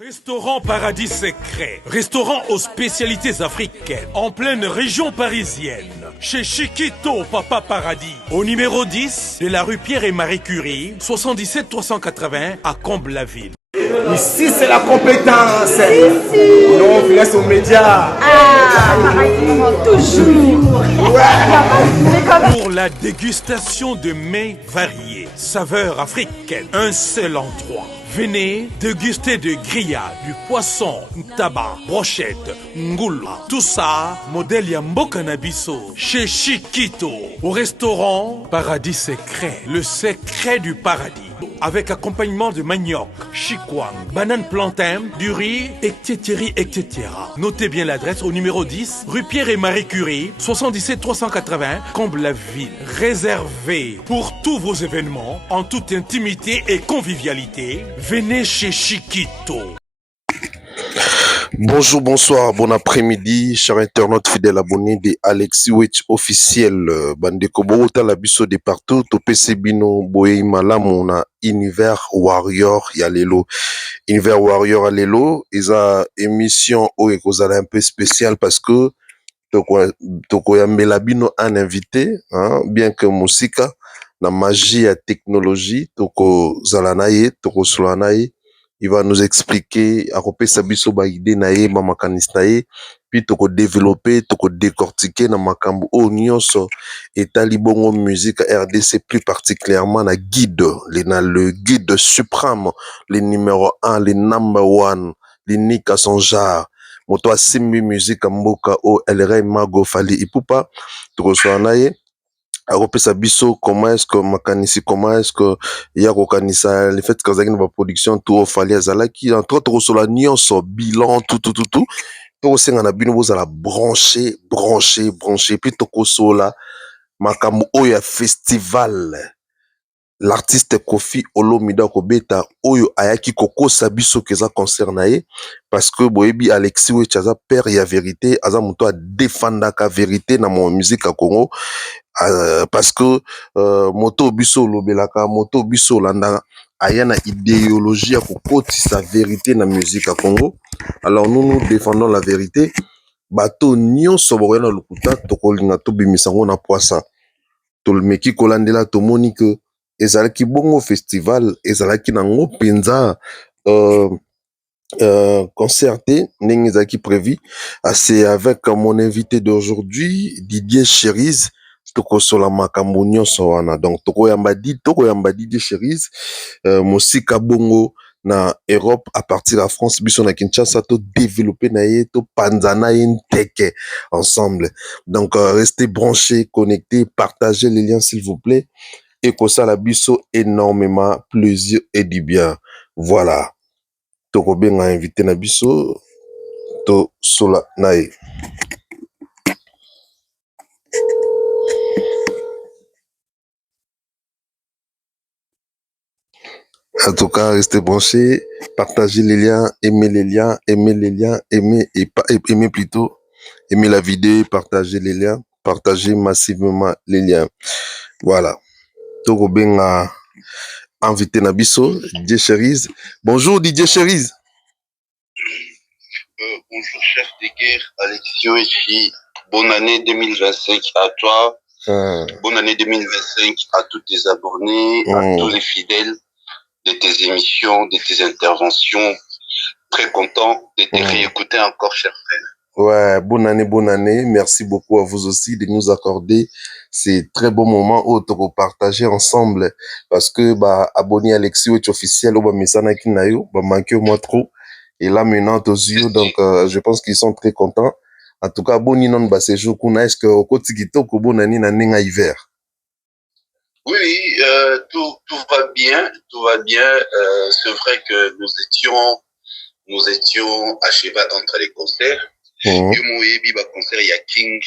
Restaurant Paradis Secret, restaurant aux spécialités africaines, en pleine région parisienne, chez Chiquito Papa Paradis, au numéro 10 de la rue Pierre et Marie Curie, 77 380 à Comble-la-Ville. Ici, c'est la compétence. Non, on laisse aux médias. Toujours. Ouais. Pour la dégustation de mets variés, saveurs africaines, un seul endroit. Venez déguster de grillades, du poisson, tabac, brochette, ngoula. Tout ça, modèle Yamboka Nabiso, chez Chiquito, au restaurant Paradis Secret, le secret du paradis. Avec accompagnement de manioc, chikwang, banane plantain, du riz, etc. Notez bien l'adresse au numéro 10, rue Pierre et Marie Curie, 77 380, Comble-la-Ville. Réservé pour tous vos événements, en toute intimité et convivialité, venez chez Chiquito. Bonjour, bonsoir, bon après-midi, chers internautes fidèles abonnés de Alexis Witch officiel. Bandeko Bogota la biso de partout, Topese Bino Boye Malamu na Univers Warrior Yalelo. Univers Warrior Yalelo, isa émission où ekozala un peu spécial parce que toko yambela bino un invité, hein, bien que musika na magie et technologie, toko zalanaye, toko solanaye. Il va nous expliquer à quoi ça biso ba idée nae ma makanis nae puis toko développer toko décortiquer na makambo o nyonso et talibongo musique RDC plus particulièrement na guide le guide suprême le numéro 1 le number 1 l'unique à son genre moto asimbi musique mboka o elrey mago fali ipupa toko so nae Aropesa biso comment est-ce que makanisi comment est-ce que ya kokanisa le fait que zaki na production tout fali azalaki entre autres sur la nyonso bilan tout to senga na bino bozala branché puis toko sola makambo oya festival l'artiste Kofi Olomide Kobeta oyo ayaki kokosa biso keza concert na ye parce que boyebi Alexis Witch aza père ya vérité aza muto a défendaka vérité na mon musique à Congo. Parce que moto biso lobelaka moto biso landa ayana idéologie à kokoti sa vérité na musique à Congo. Alors nous défendons la vérité. Bato nyonso boyana lokuta tokolinga to bimisango na poisa. Tolmeki kolandela tomoni que ezalaki bongo festival ezalaki nango penza concerté ndenge ezalaki prévu. C'est avec mon invité d'aujourd'hui Didier Cherise. Toko sola makambo nyonso wana donc toko yamba Didier Cherise musika bongo na Europe à partir de la France biso na Kinshasa to développer na ye to panzana teke ensemble donc restez branchés connectés partagez les liens s'il vous plaît et que ça la biso énormément plaisir et du bien voilà toko benga invité na biso to sola na ye. En tout cas, restez branchés, partagez les liens, aimez plutôt, aimez la vidéo, partagez les liens, partagez massivement les liens. Voilà. Toko benga invité Nabiso, Didier Cherise. Bonjour Didier Cherise. Bonjour chef de guerre, Alexio ici. Bonne année 2025 à toi. Bonne année 2025 à tous tes abonnés, à tous les fidèles de tes émissions, de tes interventions. Très content de te réécouter encore, cher frère. Ouais, bonne année, bonne année. Merci beaucoup à vous aussi de nous accorder ces très beaux moments autres partager ensemble. Parce que, bah, abonné Alexis est officiel, ou bah, Messana Kinayo, bah, manquez moi trop. Et là, maintenant, aux yeux, donc, je pense qu'ils sont très contents. En tout cas, bon, non, bah, c'est jour qu'on a, est-ce que, au quotidien, que bonne année, n'a n'en hiver. Oui, tout va bien, tout va bien. C'est vrai que nous étions à cheval entre les concerts. Yo moyebi ba concert il y a King,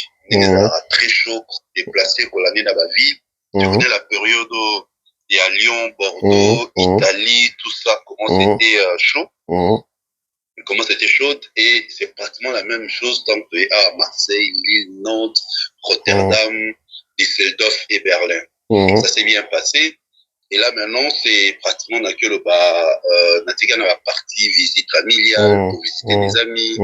très chaud, déplacé pour l'année dans la ville. Tu connais la période où il y a Lyon, Bordeaux, Italie, tout ça, comment c'était chaud. Comment c'était chaud, et c'est pratiquement la même chose tant que à Marseille, Lille, Nantes, Rotterdam, Düsseldorf et Berlin. Ça s'est bien passé. Et là, maintenant, c'est pratiquement dans la partie visite familiale, pour visiter des amis,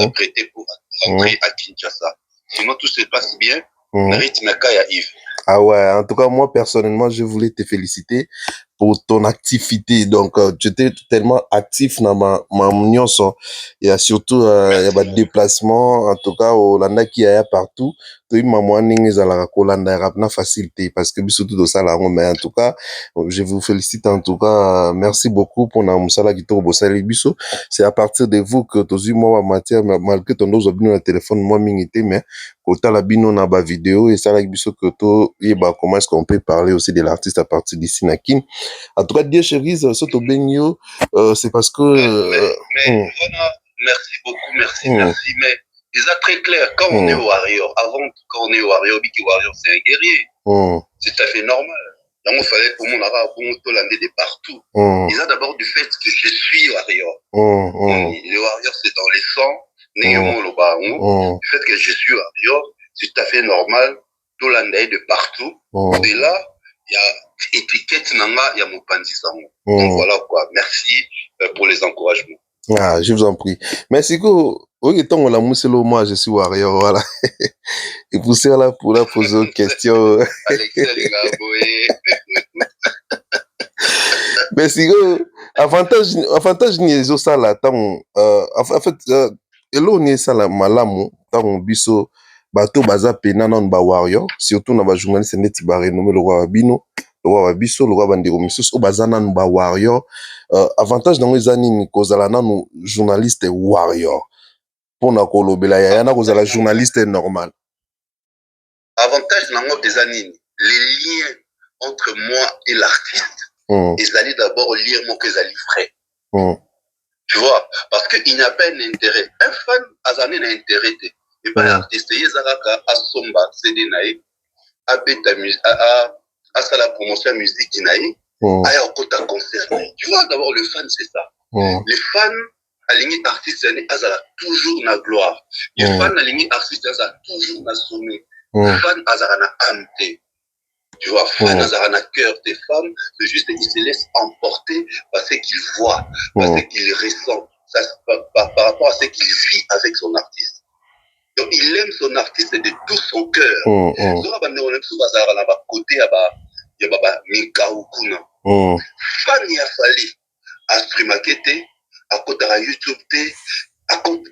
s'apprêter pour rentrer à Kinshasa. Sinon, tout se passe bien. Rythme à Yves. Ah ouais, en tout cas, moi, personnellement, je voulais te féliciter pour ton activité. Donc, tu étais tellement actif dans ma nyonso. Il y a surtout, il y a des déplacements, en tout cas, au landa qui y a partout. Tu ma morning, ils allaient kolanda rapna facilité parce que surtout de ça là, mais en tout cas, je vous félicite en tout cas. Merci beaucoup pour na musala qui tourne bossali biso. C'est à partir de vous que tu as eu moi en matière, malgré ton dos obnu le téléphone, moi mingité, mais quand la bino na ba vidéo et ça là biso que to, et bah, comment est-ce qu'on peut parler aussi de l'artiste à partir d'ici nakin. En tout cas, Dieu chérise, ce Benio, c'est parce que... Mais voilà, merci beaucoup, merci. Mais déjà très clair, quand on est Warrior, quand on est Warrior, Biki Warrior, c'est un guerrier. C'est tout à fait normal. Donc, il fallait pour mon arabe, bon, tout l'année de partout. Déjà d'abord du fait que je suis Warrior. Le Warrior, c'est dans les sangs. Du fait que je suis Warrior, c'est tout à fait normal. Tout l'année de partout. Et là, il y a étiquette nanga, il y a mon pandisamo. Donc voilà quoi. Merci pour les encouragements. Ah, je vous en prie. Merci beaucoup. Oui, tant on l'a moussé moi, je suis Warrior, voilà. Et pour ça, là, pour la poser une question. Merci beaucoup. Avantage ni ça là, tant, en fait, elo ni ça là, malamu, tant biso, bato baza pena non ba Warrior, surtout na ba journaliste neti ba renommé le roi Bino. Le roi biso le roi bandeko misusu o bazana ba Warrior avantage nango eza nini kozala nanu journaliste Warrior pona kolobela ya na kozala journaliste normal. Avantage nango eza nini les liens entre moi et l'artiste ezali d'abord lire moko ezali frais. Tu vois, parce qu'il n'y a pas un intérêt. Un fan azane na intérêt te et pas l'artiste yezaka asomba CD nae abeta musique à la promotion musique nae aya okota concert. Tu vois d'abord le fan c'est ça. Les fans aligné artiste azala toujours na gloire. Les fans aligné artiste azala toujours na sommet. Fan azala na âme. Tu vois, fan azala na cœur des femmes, c'est juste qu'il se laisse emporter par ce qu'il voit, par ce qu'il ressent, ça, par rapport à ce qu'il vit avec son artiste. Donc il aime son artiste de tout son cœur. Donc on aime souvent azala na ba côté ya ba Mikaukuna. Fan ya fali Astrimakete à côté de YouTube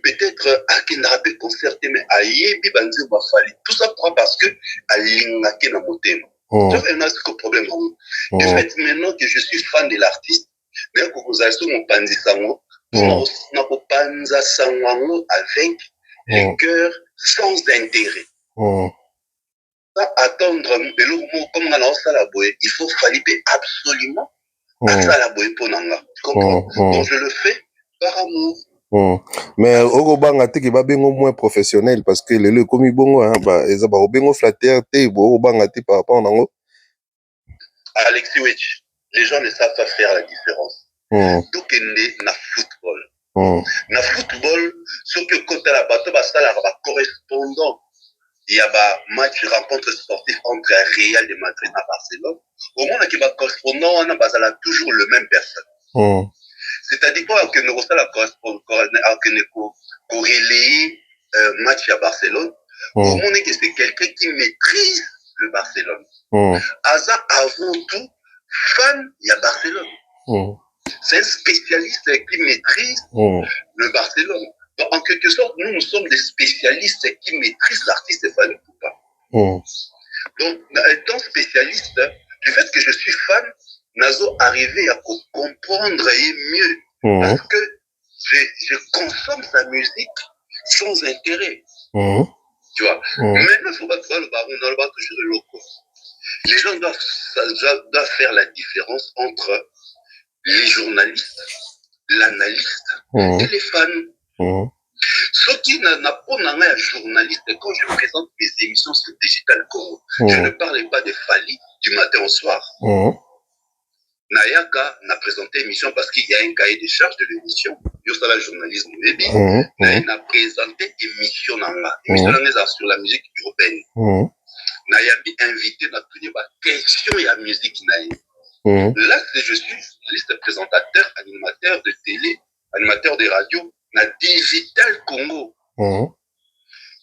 peut-être à Kenarabe concerté mais à Yebi Banzi Bafali. Tout ça parce que à Lingake na motema. C'est un problème. Le fait maintenant que je suis fan de l'artiste, mais que vous avez sur mon panzisango, pour panza sango avec le cœur sans intérêt. Attendre comme on a ça la boue, il faut faliper absolument à ça la boue pour nanga. Tu comprends? Donc je le fais par amour. Mais au banga te ki ba bengo moins professionnel parce que le komi bongo hein ba eza ba bengo flatteur te bo banga te par rapport nango. Alexis Witch, les gens ne savent pas faire la différence. Tout est né na football. Na football, ce que côté la bateau ba ça la correspondant. Il y a un match rencontre sportive entre Real de Madrid à Barcelone. Au moment où il y a correspondant, on a toujours le même personne. C'est-à-dire que nous avons la correspondance corrélée match à Barcelone. Au moment où c'est quelqu'un qui maîtrise le Barcelone. Aza avant tout fan il y a Barcelone. C'est un spécialiste qui maîtrise le Barcelone. Donc, en quelque sorte, nous sommes des spécialistes qui maîtrisent l'artiste Fally Ipupa. Donc, étant spécialiste, du fait que je suis fan, Nazo arrivé à comprendre mieux. Parce que je consomme sa musique sans intérêt. Tu vois. Maintenant, il faut pas le baron, on va toujours le loco. Les gens doivent faire la différence entre les journalistes, l'analyste et les fans. Ce qui n'a pas un journaliste, quand je présente mes émissions sur Digital Congo, je ne parle pas de Fally du matin au soir. Nayaka n'a présenté l'émission parce qu'il y a un cahier de charges de l'émission. Il y a le journalisme. Nayaka a présenté l'émission sur la musique européenne. Nayaka a invité à tenir ma question et la musique. Là, je suis journaliste, présentateur, animateur de télé, animateur de radio, na Digital Congo.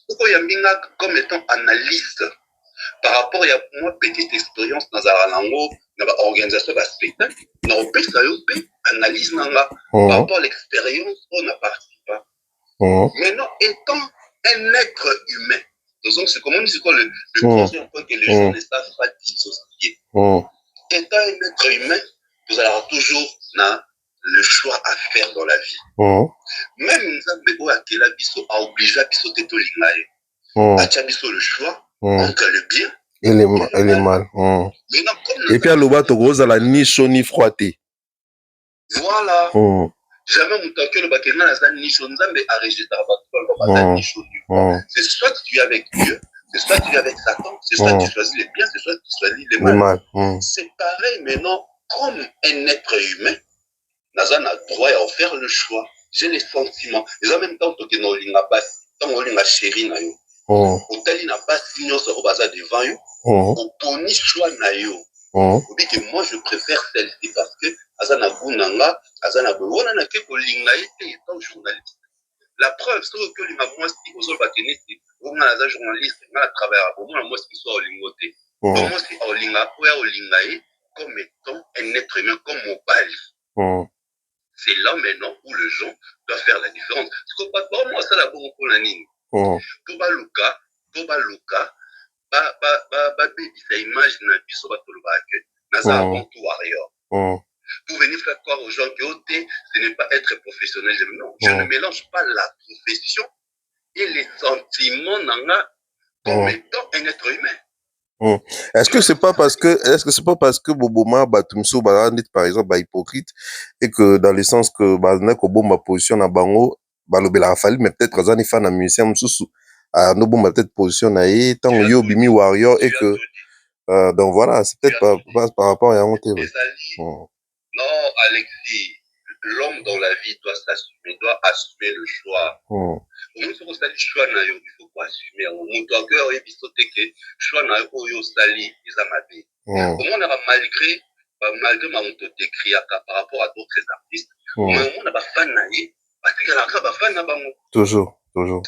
Pourquoi il y a comme étant analyste par rapport à moi, petite expérience dans l'organisation de spectacle, analyse par rapport à l'expérience on a participé. Maintenant, étant un être humain, c'est comme on dit le troisième point que les gens ne savent pas dissocier. Étant un être humain, vous allez toujours le choix à faire dans la vie. Même nous avons obligé à le choix entre le bien et le mal. Et puis à l'obato rose à la ni chaud ni froidé. Voilà. Jamais mon temps que le bâtiment a ni chaud nzambe a rejeté ni chaud ni froid. C'est soit tu es avec Dieu, c'est soit tu es avec Satan, c'est soit tu choisis les biens, c'est soit tu choisis les mal. C'est pareil maintenant, comme un être humain, Nazan a droit à faire le choix. J'ai les sentiments. Et en même temps, tu as chéri na yo. Otali n'a pas signé sur baza devant yo. Oponi choix na yo. Obi que moi je préfère celle-ci parce que azana bunanga, azana bona na ke ko linga été étant journaliste. La preuve c'est que les mamans qui aux batenés, on a un journaliste, on a travaillé à moi moi qui soit au lingoté. Moi si au linga comme étant un être humain comme mon père. C'est là maintenant où les gens doivent faire la différence. Parce que pas moi ça la bonne pour la ligne. Toba Luka, baby sa image na biso ba toloba que naza avant tout warrior. Pour venir faire croire aux gens que ce n'est pas être professionnel. Non, je ne mélange pas la profession et les sentiments nanga comme étant un être humain. Est-ce que c'est pas parce que Boboma Batumso par exemple hypocrite et que dans le sens que Neko Bomba position à Bango balobela Fally mais peut-être Razani fan à musicien Msusu à no Bomba peut-être position à tant yo bimi warrior et que donc voilà c'est peut-être par rapport à un thème. Non Alexis, l'homme dans la vie doit s'assumer, doit assumer le choix. Il faut choix na yo, il faut pas assumer. Mon cœur est bisoté que choix na yo yo sali ezamade. Comment on a malgré ma honte décrit par rapport à d'autres artistes, mais on a pas fan na ye parce que la ba fan na bango. Toujours.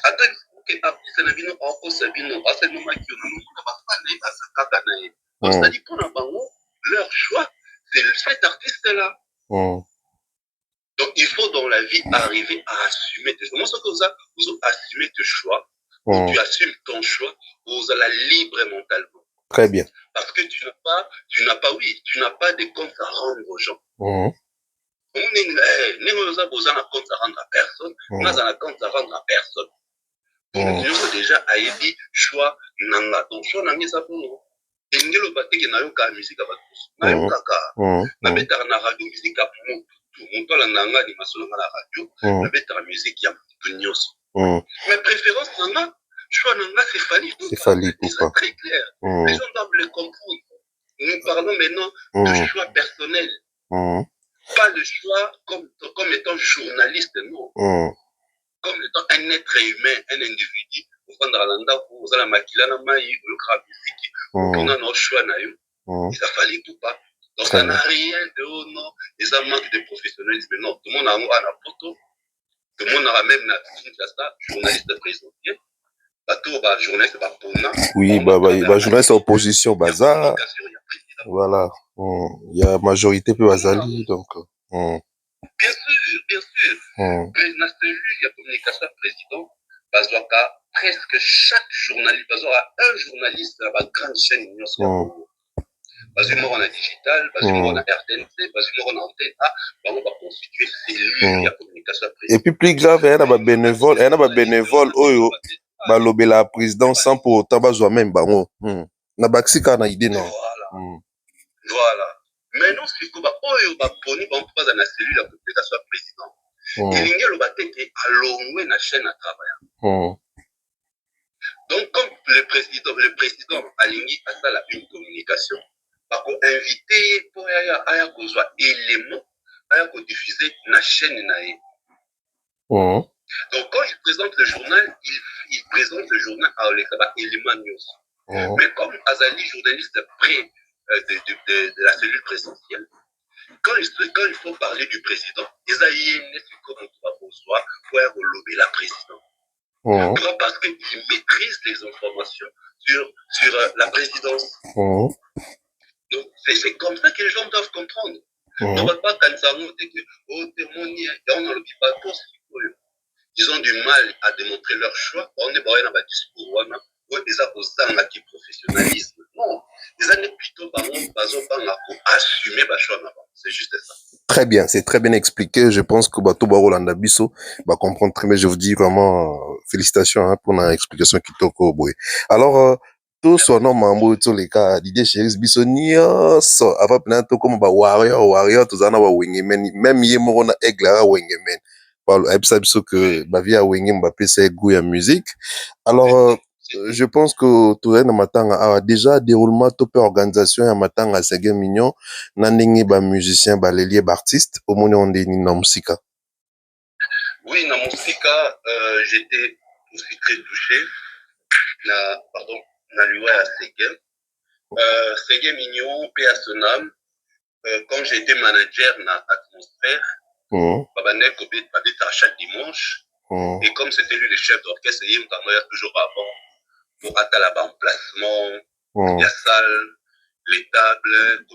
Attends, que artiste na bino en sabino, parce que nous ma ki on ba fan na ba sakaka na ye. Donc ça dit pour na bango leur choix, c'est cet artiste là. Donc, il faut dans la vie arriver à assumer. Comment ça que vous assumez tes choix, tu assumes ton choix, vous allez libre mentalement. Très bien. Parce que tu n'as pas de compte à rendre aux gens. On n'a pas de compte à rendre à personne. On n'a pas de compte à rendre à personne. Donc, nous avons déjà dit choix, nanga. Donc, choix, nanga, ça pour nous. Et nous avons dit que nous avons la musique à tous. Nous avons la radio musique à nous. Mon temps, la nanga, ni masolanga la radio, la bête la musique, il y a tout. Mais préférence, nanga, choix nanga, c'est Fally Ipupa. C'est Fally Ipupa. C'est très clair. Les gens doivent le comprendre. Nous parlons maintenant de choix personnel. Pas le choix comme étant journaliste, non. Comme étant un être humain, un individu. Vous prenez la landa, vous allez la maquiller, la maille, le grave musique. On a nos choix, il a Fally Ipupa. Donc, ça n'a rien de haut, non. Et ça manque de professionnalisme. Non, tout le monde a un photo. Tout le monde a même ça, journaliste présidentiel. Journaliste, oui, journaliste opposition, bazar. Voilà. Il y a majorité peu Azali, donc. Bien sûr. bien sûr. Mais dans cellule, il y a communication président, Bazouaka, presque chaque journaliste, Bazouaka, un journaliste dans la grande chaîne Union. Bazouaka, on a digital, Bazouaka, on a RTNC, Bazouaka, on a antenne A, on va constituer cellule, il y a communication président. Et puis plus grave, il y a des bénévoles, balobe la présidence sans pour autant bazwa même bango. Na baxika na idée non. Voilà. Maintenant, c'est que oyo ba poni ba pas dans la cellule la communication président. Il y a le batete à l'ongwe na chaîne à travailler. Donc comme le président aligné à ça la une communication, par contre invité pour aya kozwa élément aya ko diffuser na chaîne na e. Donc quand il présente le journal, il présente le journal à l'élément news. Mais comme Azali journaliste près de la cellule présidentielle, quand il faut parler du président, Esaïe n'est comme on va bonsoir pour relever la présidence. Pourquoi? Parce qu'il maîtrise les informations sur la présidence. Donc c'est comme ça que les gens doivent comprendre. On ne va pas quand ça nous dit que on a le pas ils ont du mal à démontrer leur choix. On est dans un discours qui professionnalisme. Non, les années plutôt assumer le choix. C'est juste ça. Très bien, c'est très bien expliqué. Je pense que Bato Barolanda Bisso va comprendre très bien. Je vous dis vraiment félicitations pour l'explication qui toko boy. Alors, tout son nom mambo tous les cas Didier Chéris Bisso nyonso avant peut-être comme ba warrior tous ana wa wingman même yemo na eglara wingman. Parce que ma vie a wingé Mbappé c'est goût à musique. Alors je pense que tout le monde a déjà déroulement top organisation ya matanga Sege Mignon nandingi ba musicien ba lelier ba artiste au monde on déni na musika. Oui, na musika j'étais aussi très touché na liwa ya Sege Mignon paix à son âme quand j'étais manager na atmosphère Babanek chaque dimanche. Et comme c'était lui le chef d'orchestre, il y a toujours avant pour atteindre l'emplacement, la salle, les tables,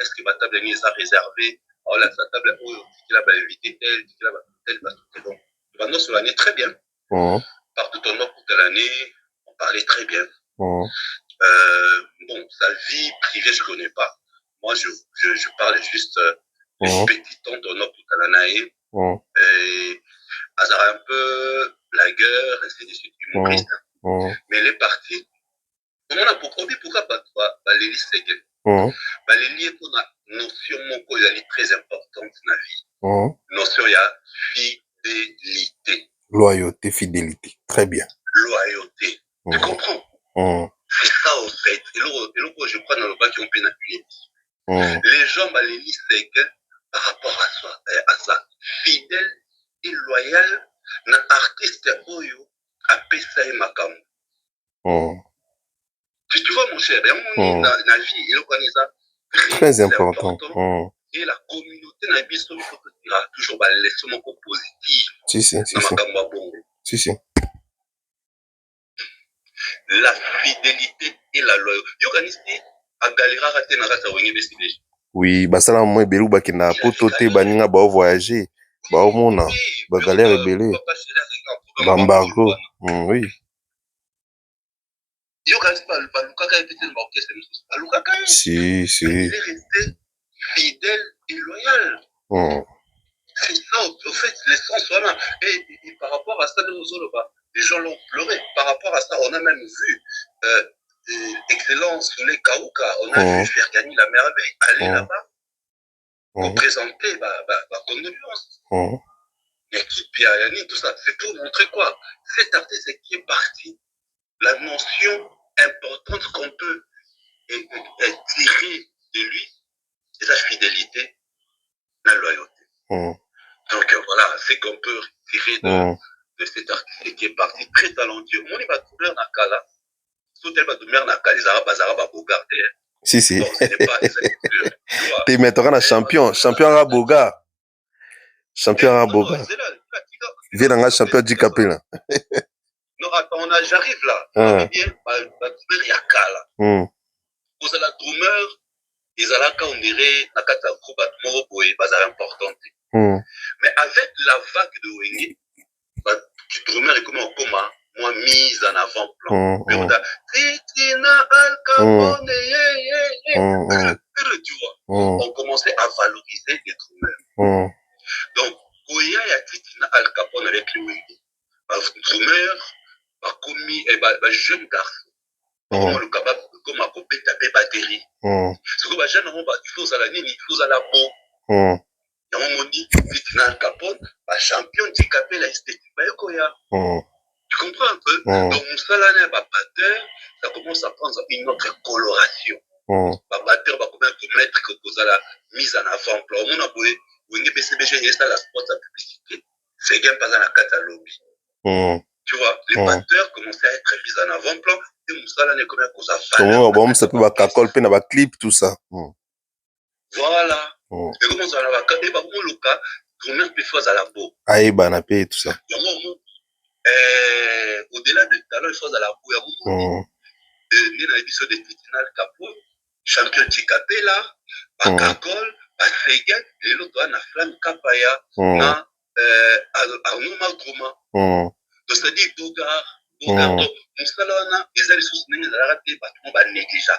est-ce que la table est réservée? Alors la table, il a invité tel, donc pendant cette année très bien. Partout en Europe pour telle année, on parlait très bien. Bon, sa vie privée, je ne connais pas. Moi, je parle juste petit temps en Europe pour telle année. Et Azara un peu blagueur, ainsi de suite, humoriste. Mais elle est partie. On a pourquoi pas les Sege. Les liés pour la notion elle est très importante dans la vie. Notion il y a fidélité. Loyauté, fidélité. Très bien. Loyauté. Tu comprends? C'est ça au fait. Et là, je crois dans le bas qui ont peine à les gens les Sege par rapport à ça. Fidèle et loyal na artiste oyo apesa e makambo. Tu vois mon cher, na vie il est très important. Et la communauté na biso ira toujours ba leçon moko positive. Si. Makambo bongo. Si. La fidélité et la loyauté. Yokanisi a galera raté na rata wengi besi. Oui, basala moi belu bakina potote baninga ba voyager. Ba omona ba galère rebelle. Bambargo. Oui. Si. Il est resté fidèle et loyal. C'est ça, au fait, l'essence, voilà. Et par rapport à ça, les gens l'ont pleuré. Par rapport à ça, on a même vu Excellence sous les Kaouka. On a vu faire gagner la merveille. Aller là-bas pour présenter ma condoléance. L'équipe Pierre-Yanni, tout ça. C'est pour montrer quoi? Cet artiste qui est parti, la notion importante qu'on peut tirer de lui, c'est la fidélité, la loyauté. Donc voilà, c'est qu'on peut tirer de cet artiste qui est parti très talentueux. Mon va trouver un akala, tout elle va trouver un akala, les arabes va regarder. Si. Non, ce n'est pas tu mettras un champion Raboga. Champion Raboga. Viens dans un champion du Capella. Non, attends, j'arrive là. On bien, va trouver yakala. Vous allez la drummer, ils allaient on dirait, la cata groupe, moro boy, bazar important. Mais avec la vague de Wenge, drummer est comme un coma, moi mise en avant-plan. Titina Al Capone, tu vois. On commençait à valoriser les drummers. Donc, Koya y a Titina Al Capone avec le Wenge. Drummer, commis jeune garçon. Comment le capable, comme à couper taper batterie. Ce que jeune homme, il faut à la nini, il faut à la peau. Il y a un moment dit, Titina Al Capone, champion handicapé la esthétique, Koya. Tu comprends un peu? Donc, Moussalane, batteur, ça commence à prendre une autre coloration. Batteur va mettre que la mise en avant-plan. On a beau, Wenge BCBG, il y a la sport, la publicité. C'est bien pas dans la catalogue. Tu vois, les batteurs commençaient à être mis en avant-plan et Moussalane est comme un cause à faire. Comment ça peut va cacol, puis va clip, tout ça. Voilà. Et comment ça va quand il va au local, drummer peut faire à la peau. Aïe, banapé, tout ça. Au-delà de talent, il faut à la peau. Il y a un moment il y a l'émission de Titina Capo, champion Tikapé là, Bakakol, Basregat, les autres à la flamme Kapaya, na Arnaud Maltroma. Donc c'est-à-dire Bogart, Moussalana, les alliés soutenus, les arrêtés, on va négliger.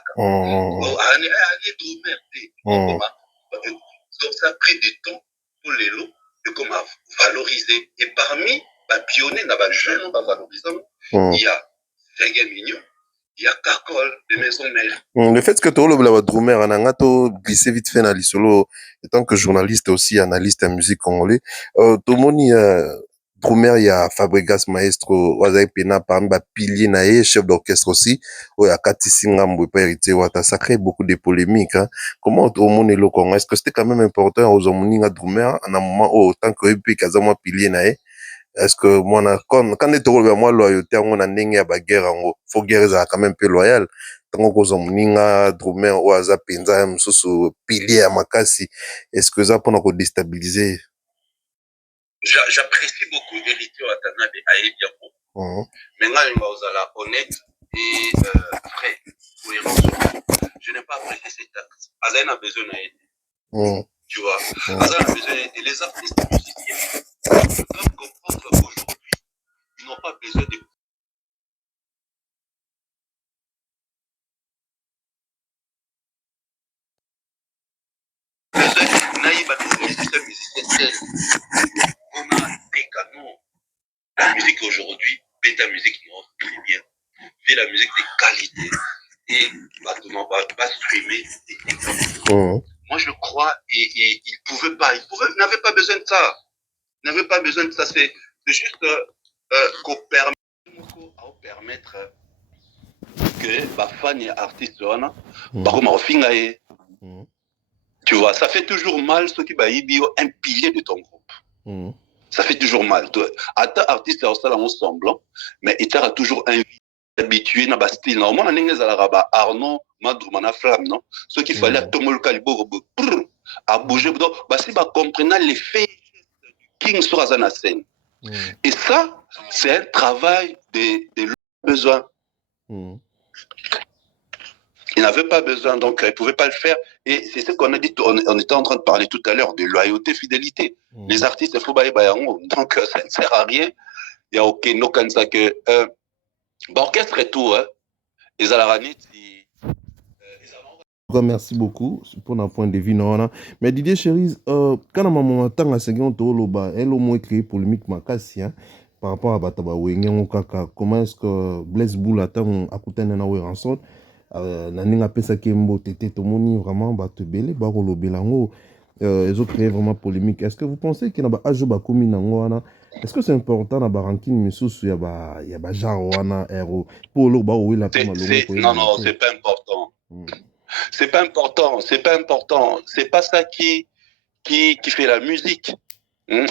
Donc ça a pris du temps pour les lots et comment valoriser. Et parmi les pionniers, dans les jeunes, on va valoriser. Il y a Sergei Mignon, il y a Kakol, de Maison Mère. Le fait que tu as le drummer, on a glissé vite fait dans l'isolo, étant que journaliste aussi, analyste en musique congolais, tout le monde drummer, il y a Fabregas Maestro, Wazai Pena, parmi les piliers naïe, chef d'orchestre aussi, où il y a Kati Singambo, pas hérité, ça crée beaucoup de polémiques. Comment tout le monde est le Congo? Est-ce que c'était quand même important aux hommes drummer, en un moment où, autant que EP, quasiment pilier naïe? Est-ce que moi, quand on est au moi, loyauté, on a n'engagé à la guerre, faut guerre, ça quand même peu loyal. Tant qu'on a un drummer ou un penza, un pilier à Makasi, est-ce que ça peut nous déstabiliser? J'apprécie beaucoup Héritier Watanabe Aïe Diabo. Maintenant, il va honnête et vrai, cohérent. Je n'ai pas apprécié cet acte. Azaï a besoin d'aider. Tu vois, Azaï a besoin d'aider. Les artistes musiciens doivent comprendre aujourd'hui, ils n'ont pas besoin de. La musique aujourd'hui, bêta musique non, très bien. Fait la musique de qualité et pas streamer. Moi je crois et il pouvait pas, il n'avait pas besoin de ça. Il n'avait pas besoin de ça. C'est juste qu'on permettre que ma fan et artiste tu vois, ça fait toujours mal ceux qui bio un pilier de ton groupe. Ça fait toujours mal. Attends, artiste, on semblant, mais il t'a toujours habitué dans le style. Normalement, on a Arnaud, Madroumana Flamme, non? Ce qu'il fallait à Tomo le Calibo, à bouger, si vous comprenez l'effet du King sur la scène. Et ça, c'est un travail de besoin. Il n'avait pas besoin, donc il ne pouvait pas le faire. Et c'est ce qu'on a dit, on était en train de parler tout à l'heure de loyauté, fidélité. Les artistes, il faut bailler donc ça ne sert à rien. Il n'y a aucun comme ça que. L'orchestre et tout, hein. Les Alaranit, merci beaucoup pour un point de vue. Non. Mais Didier Chéris, quand on a tant à seconde, elle a au moins créé polémique Makassi par rapport à Bataba Wenge, comment est-ce que Blaise Boul attend à côté de Nawe Ranson? Naninga pesa kembo tete tomoni vraiment bato belé bakolo belango ils ont créé vraiment polémique. Est-ce que vous pensez qu'il y a ba ajo ba komi nango wana? Est-ce que c'est important na ba ranking misusu ya ba genre wana ero pour lo ba oui la non, c'est pas important. C'est pas important, c'est pas important, c'est pas ça qui fait la musique.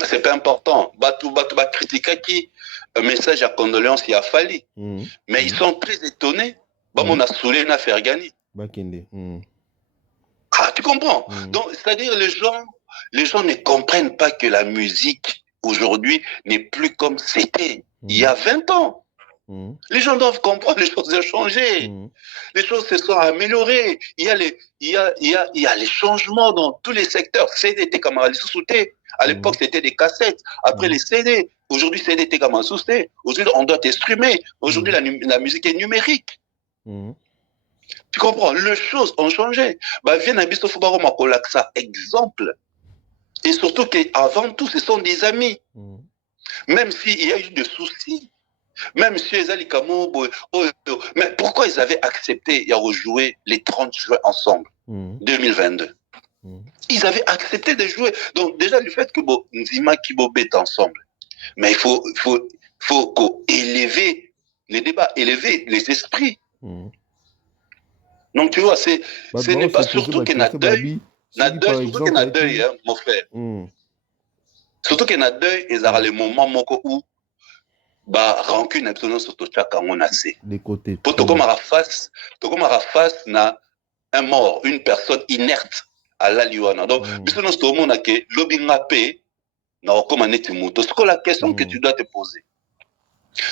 C'est pas important. Batou ba critiquer qui un message à condoléances il a fallu. Mais ils sont très étonnés. On a saoulé, on a fait gagner. Ah, tu comprends? Donc, c'est-à-dire, les gens ne comprennent pas que la musique, aujourd'hui, n'est plus comme c'était il y a 20 ans. Les gens doivent comprendre, les choses ont changé. Les choses se sont améliorées. Il y a les changements dans tous les secteurs. CDT, camarades, sous-souté. À l'époque, c'était des cassettes. Après, les CD. Aujourd'hui, CD, t'es comme un sous-CD. Aujourd'hui, on doit te streamer. Aujourd'hui, la musique est numérique. Tu comprends? Les choses ont changé. Bah, viens à Bisto Foubaroma Kolaksa, exemple. Et surtout qu'avant tout, ce sont des amis. Même s'il y a eu des soucis, même si les Alikamo, mais pourquoi ils avaient accepté de rejouer les 30 juin ensemble, 2022? Ils avaient accepté de jouer. Donc, déjà, le fait que Nzima Kibo bête ensemble, mais il faut élever les débats, élever les esprits. Donc, tu vois, ce n'est pas surtout qu'il y a deuil. Surtout qu'il y a deuil, hein, mon frère. Surtout qu'il y a deuil, et ça a les moments où rancune absolument sur tout ça quand on a assez. Des côtés. Pour tout comme à face na un mort, une personne inerte à la liwana. Donc, puisque nous sommes là que l'obingapé na comme un étimoto. C'est quoi la question que tu dois te poser?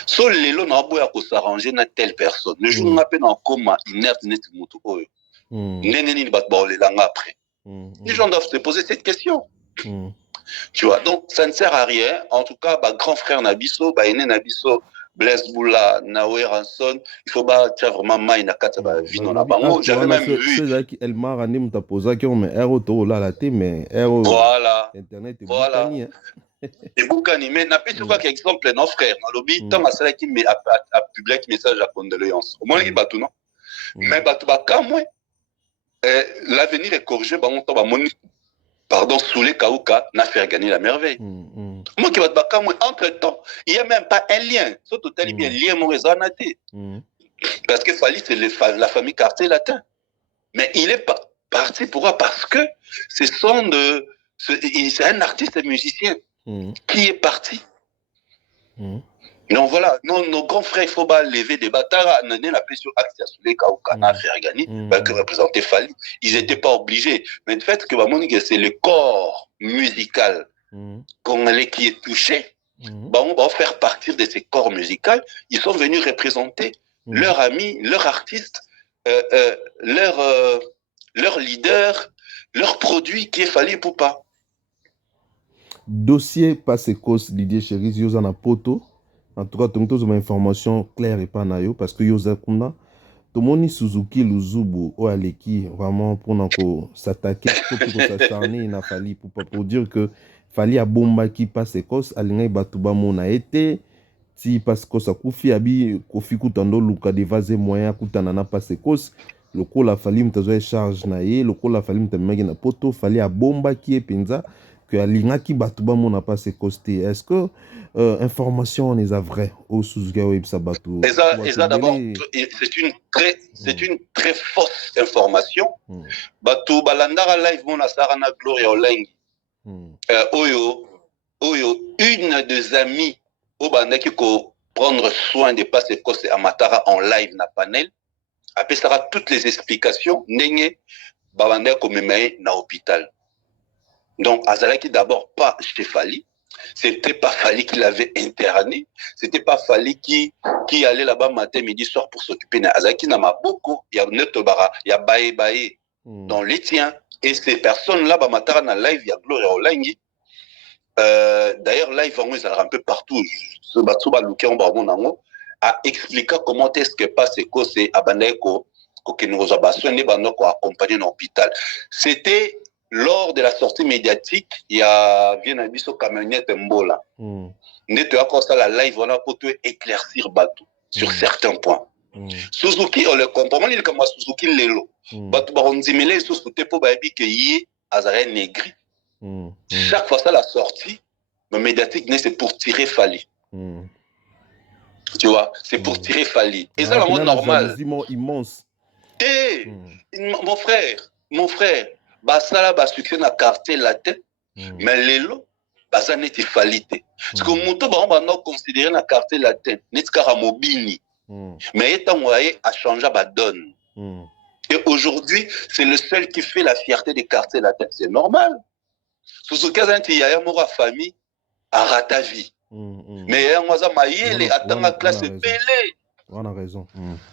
Seul les lots n'a pas à s'arranger na telle personne. Le jour où on a na comme inerte n'étimoto oyo. Nénéni bat les langues après. Les gens doivent se poser cette question. Tu vois, donc ça ne sert à rien. En tout cas, grand frère Nabiso, aîné Nabiso, Blaise Boula, Naoué Ranson, il faut vraiment maï na kata vie dans la bango. J'avais même vu. C'est qui elle m'a ramené m'ta posé qui on met aéro là la té mais aéro. Voilà. Internet et voilà. Et Boukani, mais n'a pas quoi qu'exemple non frère. Dans lobby, tant à cela qui met à public message à condoléances. Au moins il batou non. Mais batou quand moi l'avenir est corrigé on tombe pardon, sous les Kaouka n'a fait gagner la merveille. Moi qui va te battre, entre-temps, il n'y a même pas un lien. Surtout, il y a un lien, mon réseau parce que Fali, c'est la famille Quartier Latin. Mais il est parti pourquoi? Parce que c'est un artiste et musicien qui est parti. Donc voilà, nos grands frères, il faut lever des bâtards, on a la pression Axia sous les Kaouka n'a fait gagner, que représenter Fali. Ils n'étaient pas obligés. Mais le fait que c'est le corps musical congolais qui est touché, on va faire partir de ces corps musicaux. Ils sont venus représenter leurs amis, leurs artistes, leurs leaders, leurs produits qui est Fali pour pas. Dossier Passekos Didier Chéris, Yozana Poto. En tout cas, tu as une information claire et pas naïo parce que Yoza Kuna, Tomoni Suzuki Luzubu ou Aleki, vraiment pour s'attaquer, pour s'acharner, il a fallu pour dire que fallait à bomba qui passe Ekos, Alingay Batuba Mona été, si parce que ça koufi abi kofi kutando luka de vase moyen kutanana passe Ekos, le coup la fallu m'tazoe charge naïe, le coup la fallu m'tamagi na poto, fallait à bomba qui est penza. Que Alinga qui Batuba Mona passe Ekosté. Est-ce que information on les a vraies au Suzuki Web Sabatu? Et ça d'abord, c'est une très fausse information. Batu Balandara live Mona Sarana Gloria Olengi. Oyo, une des amies au bandaki ko prendre soin de passer Ekosté Amatara en live na panel. Après ça aura toutes les explications. Nenge Babanda Komemae na hôpital. Donc, Azalaki d'abord pas chez Fali. C'était pas Fali qui l'avait interné. C'était pas Fali qui allait là-bas matin, midi, soir pour s'occuper. Azalaki n'a pas beaucoup. Il y a Netobara, il y a Bae dans les tiens. Et ces personnes-là, Matara na live, il y a Gloria Olengi. D'ailleurs, live, ils ont un peu partout. Ce Batsuba Luke Nango a expliqué comment est-ce que passe que c'est Abaneko, que nous avons accompagné dans l'hôpital. C'était lors de la sortie médiatique, il y a Viennabiso camionnette Mbola. Neto a comme ça la live, on a pour éclaircir Batou sur certains points. Suzuki, on le comprend, il est comme Suzuki Lelo. Batou Barondimele, Suzuki pour Baby que y Azaré Négri. Chaque fois ça la sortie, le médiatique c'est pour tirer Fali. Tu vois, c'est pour tirer Fali. Et ça, c'est normal. Immense. Et mon frère. Basala ba succès na quartier latin mais lelo basa neti falite parce que moto ba no considérer na quartier latin neti kara mobini mais étant moyen à changer ba donne et aujourd'hui c'est le seul qui fait la fierté des quartiers latins, c'est normal. Sous ce cas il y a mora famille à Ratavi mais un moisa maïle attend la classe belé On a raison.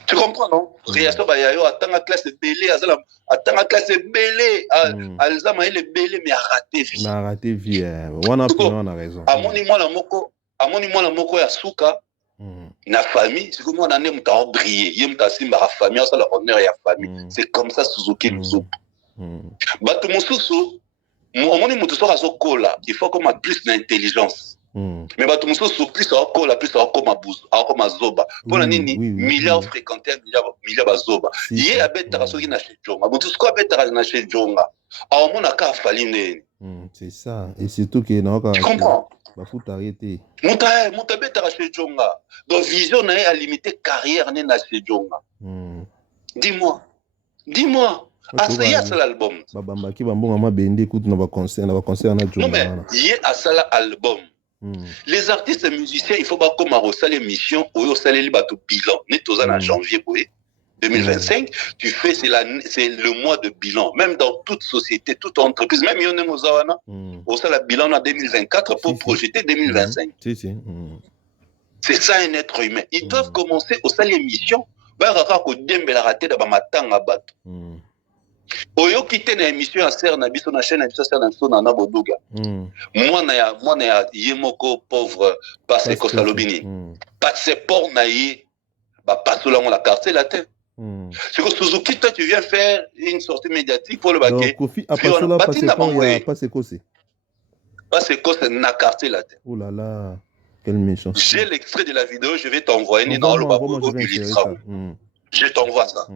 Tu comprends, non? Réaction, Bayayo, attends la classe belé, attends la classe belé, Alzama, il est belé, mais a raté vie. Mais a raté vie, on a raison. À mon niveau, la moko ya souka, na famille, c'est comme on a né, on brillé, il y a simba la famille, ça l'honneur ya famille. C'est comme ça, Suzuki Luzu. Bato Moussousou, mon niveau, tout ça, il faut qu'on ait plus d'intelligence. Mais bato Moussousou, plus à Okola, plus à Okoma Zoba. Pour la nini, milliards fréquentés, milliards Zoba. Yé a bête à qui n'a chez Djonga. Mais tout ce qu'on a bête à chez Djonga. Alors, mon a qu'à faliner. C'est ça. Et surtout qu'il y a tu comprends? Bah, faut t'arrêter. Mon ta bête à chez Djonga. Donc, vision n'a à limiter carrière n'a chez Djonga. Dis-moi. Ah, c'est à ça l'album. Babamba qui va bon à bende écoute dans va concert na Djonga. Non mais y a ça l'album. Les artistes et musiciens, il faut pas comme à reçu l'émission ou au salaire bateau bilan. Net aux en janvier 2025, tu fais c'est le mois de bilan. Même dans toute société, toute entreprise, même Yone Mozawana, au salaire bilan en 2024 pour projeter 2025. C'est ça un être humain. Ils doivent commencer au salaire émission. Bah rara ko dembe la raté da ba matanga bato. Oyo kité na émission à ser na biso na chaîne na biso ser na biso na Bodoga. Moi na ya yemoko pauvre parce que salobini. Passeport na yi ba pasola on la carte la tête. C'est que Suzuki toi tu viens faire une sortie médiatique pour le baquet. Kofi a pasola passeport ya parce que c'est na carte la tête. Oh là là. Quelle méchance. J'ai l'extrait de la vidéo, je vais t'envoyer dans le Babodo. Je t'envoie ça.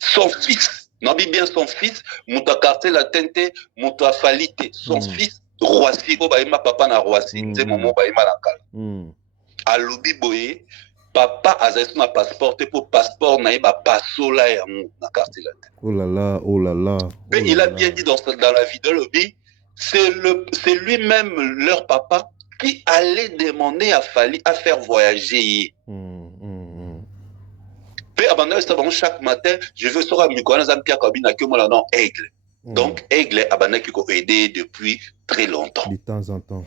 Son fils non, bien son fils, Mouta Cartel la tente, Mouta Falite. Son fils, Roissy, Baïma, papa na Roissy, c'est mon Baïma Lankal. À Lobi Boye, papa a un passeport, pour passeport, na passola et na Cartel la tente. Oh là là, oh là là. Mais il a bien dit dans la vidéo, Lobi, c'est lui-même, leur papa, qui allait demander à Fali à faire voyager. Chaque matin, je veux savoir Aigle. Donc, Aigle a aidé depuis très longtemps. De temps en temps.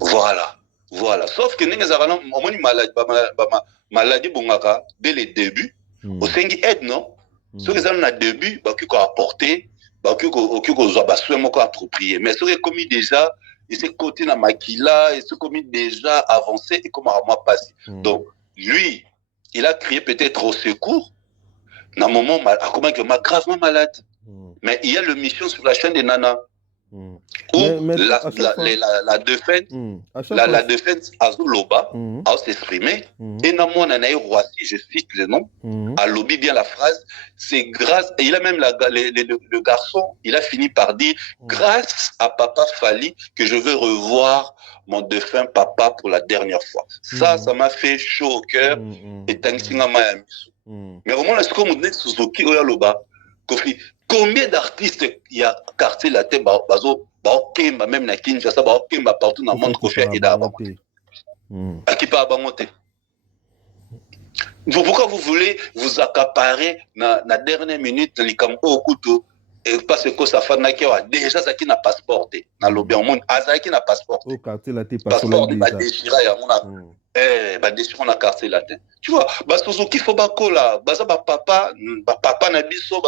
Voilà. Sauf que nous avons maladie dès le début. Au Sengi aide, non? Ceux qui ont début, ils ont apporté, ils ont approprié. Mais ceux qui ont commis déjà, ils sont côté na maquila, ils sont commis déjà avancé et comme à moi passé. Donc, lui, il a crié peut-être au secours, dans un moment, gravement malade. Mais il y a le mission sur la chaîne des Nana, où la défense a Zouloba, a s'exprimer, et dans mon année Roissy, je cite le nom, a lobby bien la phrase, c'est grâce, et il a même le garçon, il a fini par dire, grâce à Papa Fali, que je veux revoir mon défunt papa pour la dernière fois. Ça m'a fait chaud au cœur, et Tansinga Mayamisu. Mais au moins, est-ce qu'on me dit Suzuki Oyaloba, Kofi, combien d'artistes il y a quartier la tête, Kemba, même na Kinshasa, Kemba partout dans le monde, Kofi et Dabamonte. À qui pas Abamonte? Pourquoi vous voulez vous accaparer dans la dernière minute, les camps au couteau? Parce que ça fait déjà ça qui n'a pas sporté dans le bien monde ça qui n'a pas sporté passeport de déchira ya on déchira na carte la tête tu vois Suzuki faut ba kola papa na biso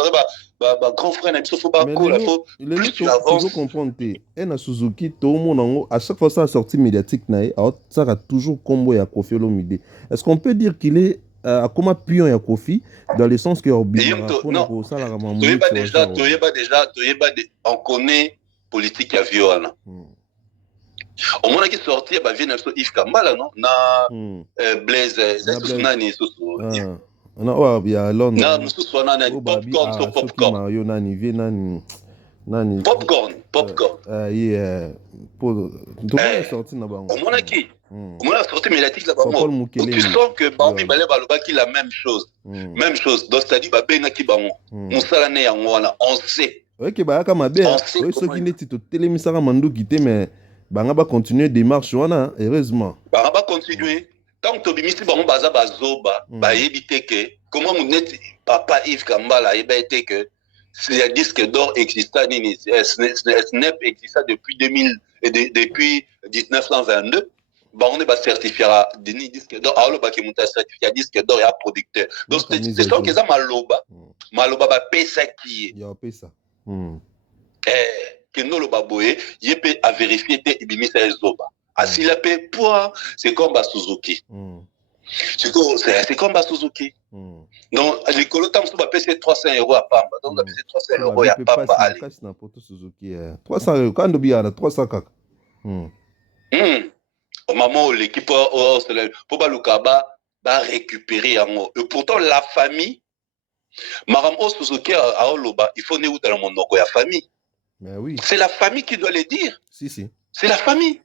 grand frère na biso faut ba kola faut plus tu avances comprendre et na Suzuki tout le monde à chaque fois ça sortie médiatique na ça a toujours combo ya Koffi Olomide. Est-ce qu'on peut dire qu'il est comme un pion ya Koffi dans le sens que non, on connaît politique à Viola. Au moment qui sorti, il vient Yves Kambala, non? Na Blaise, Nani, non, il y a Londres. Non, popcorn. Popcorn. Tout est sorti là-bas. Au moment qui on a sorti médiatique là-bas. Tu sens que Bambi Balé Balobaki la même chose. Même chose. Donc, c'est-à-dire, Benaki Bamon. On s'en on sait. Ok, bah, comme bien. Ceux qui n'étaient pas télémisara Mandou quitté, mais Banga va continuer démarche, heureusement. Banga va continuer. Tant que Bimisi Bamon Baza Bazoba, bah, éviter que, comment vous n'êtes papa Yves Kambala, éviter que, c'est un disque d'or existant, Snap exista depuis 1922. on est certifié à Denis disque d'or, alors bah qui monte certifié disque d'or et à producteur. Donc c'est ça que ça maloba ba pesa qui. Il y a pesa. Que nous le baboye, il peut à vérifier te ibimisa ezoba. Assis la paix pour c'est comme Suzuki. C'est comme Suzuki. Donc les colotam sont payés 300 € à Pamba. Donc on a payé 300 € à Pamba. Allez. 300 € quand on a 300 kaka. Au moment où l'équipe pour Balukaba va récupérer un mot. Et pourtant la famille Maram Suzuki à Oloba, il faut néo dans le monde de la famille. Mais oui. C'est la famille qui doit le dire. Si. C'est la famille.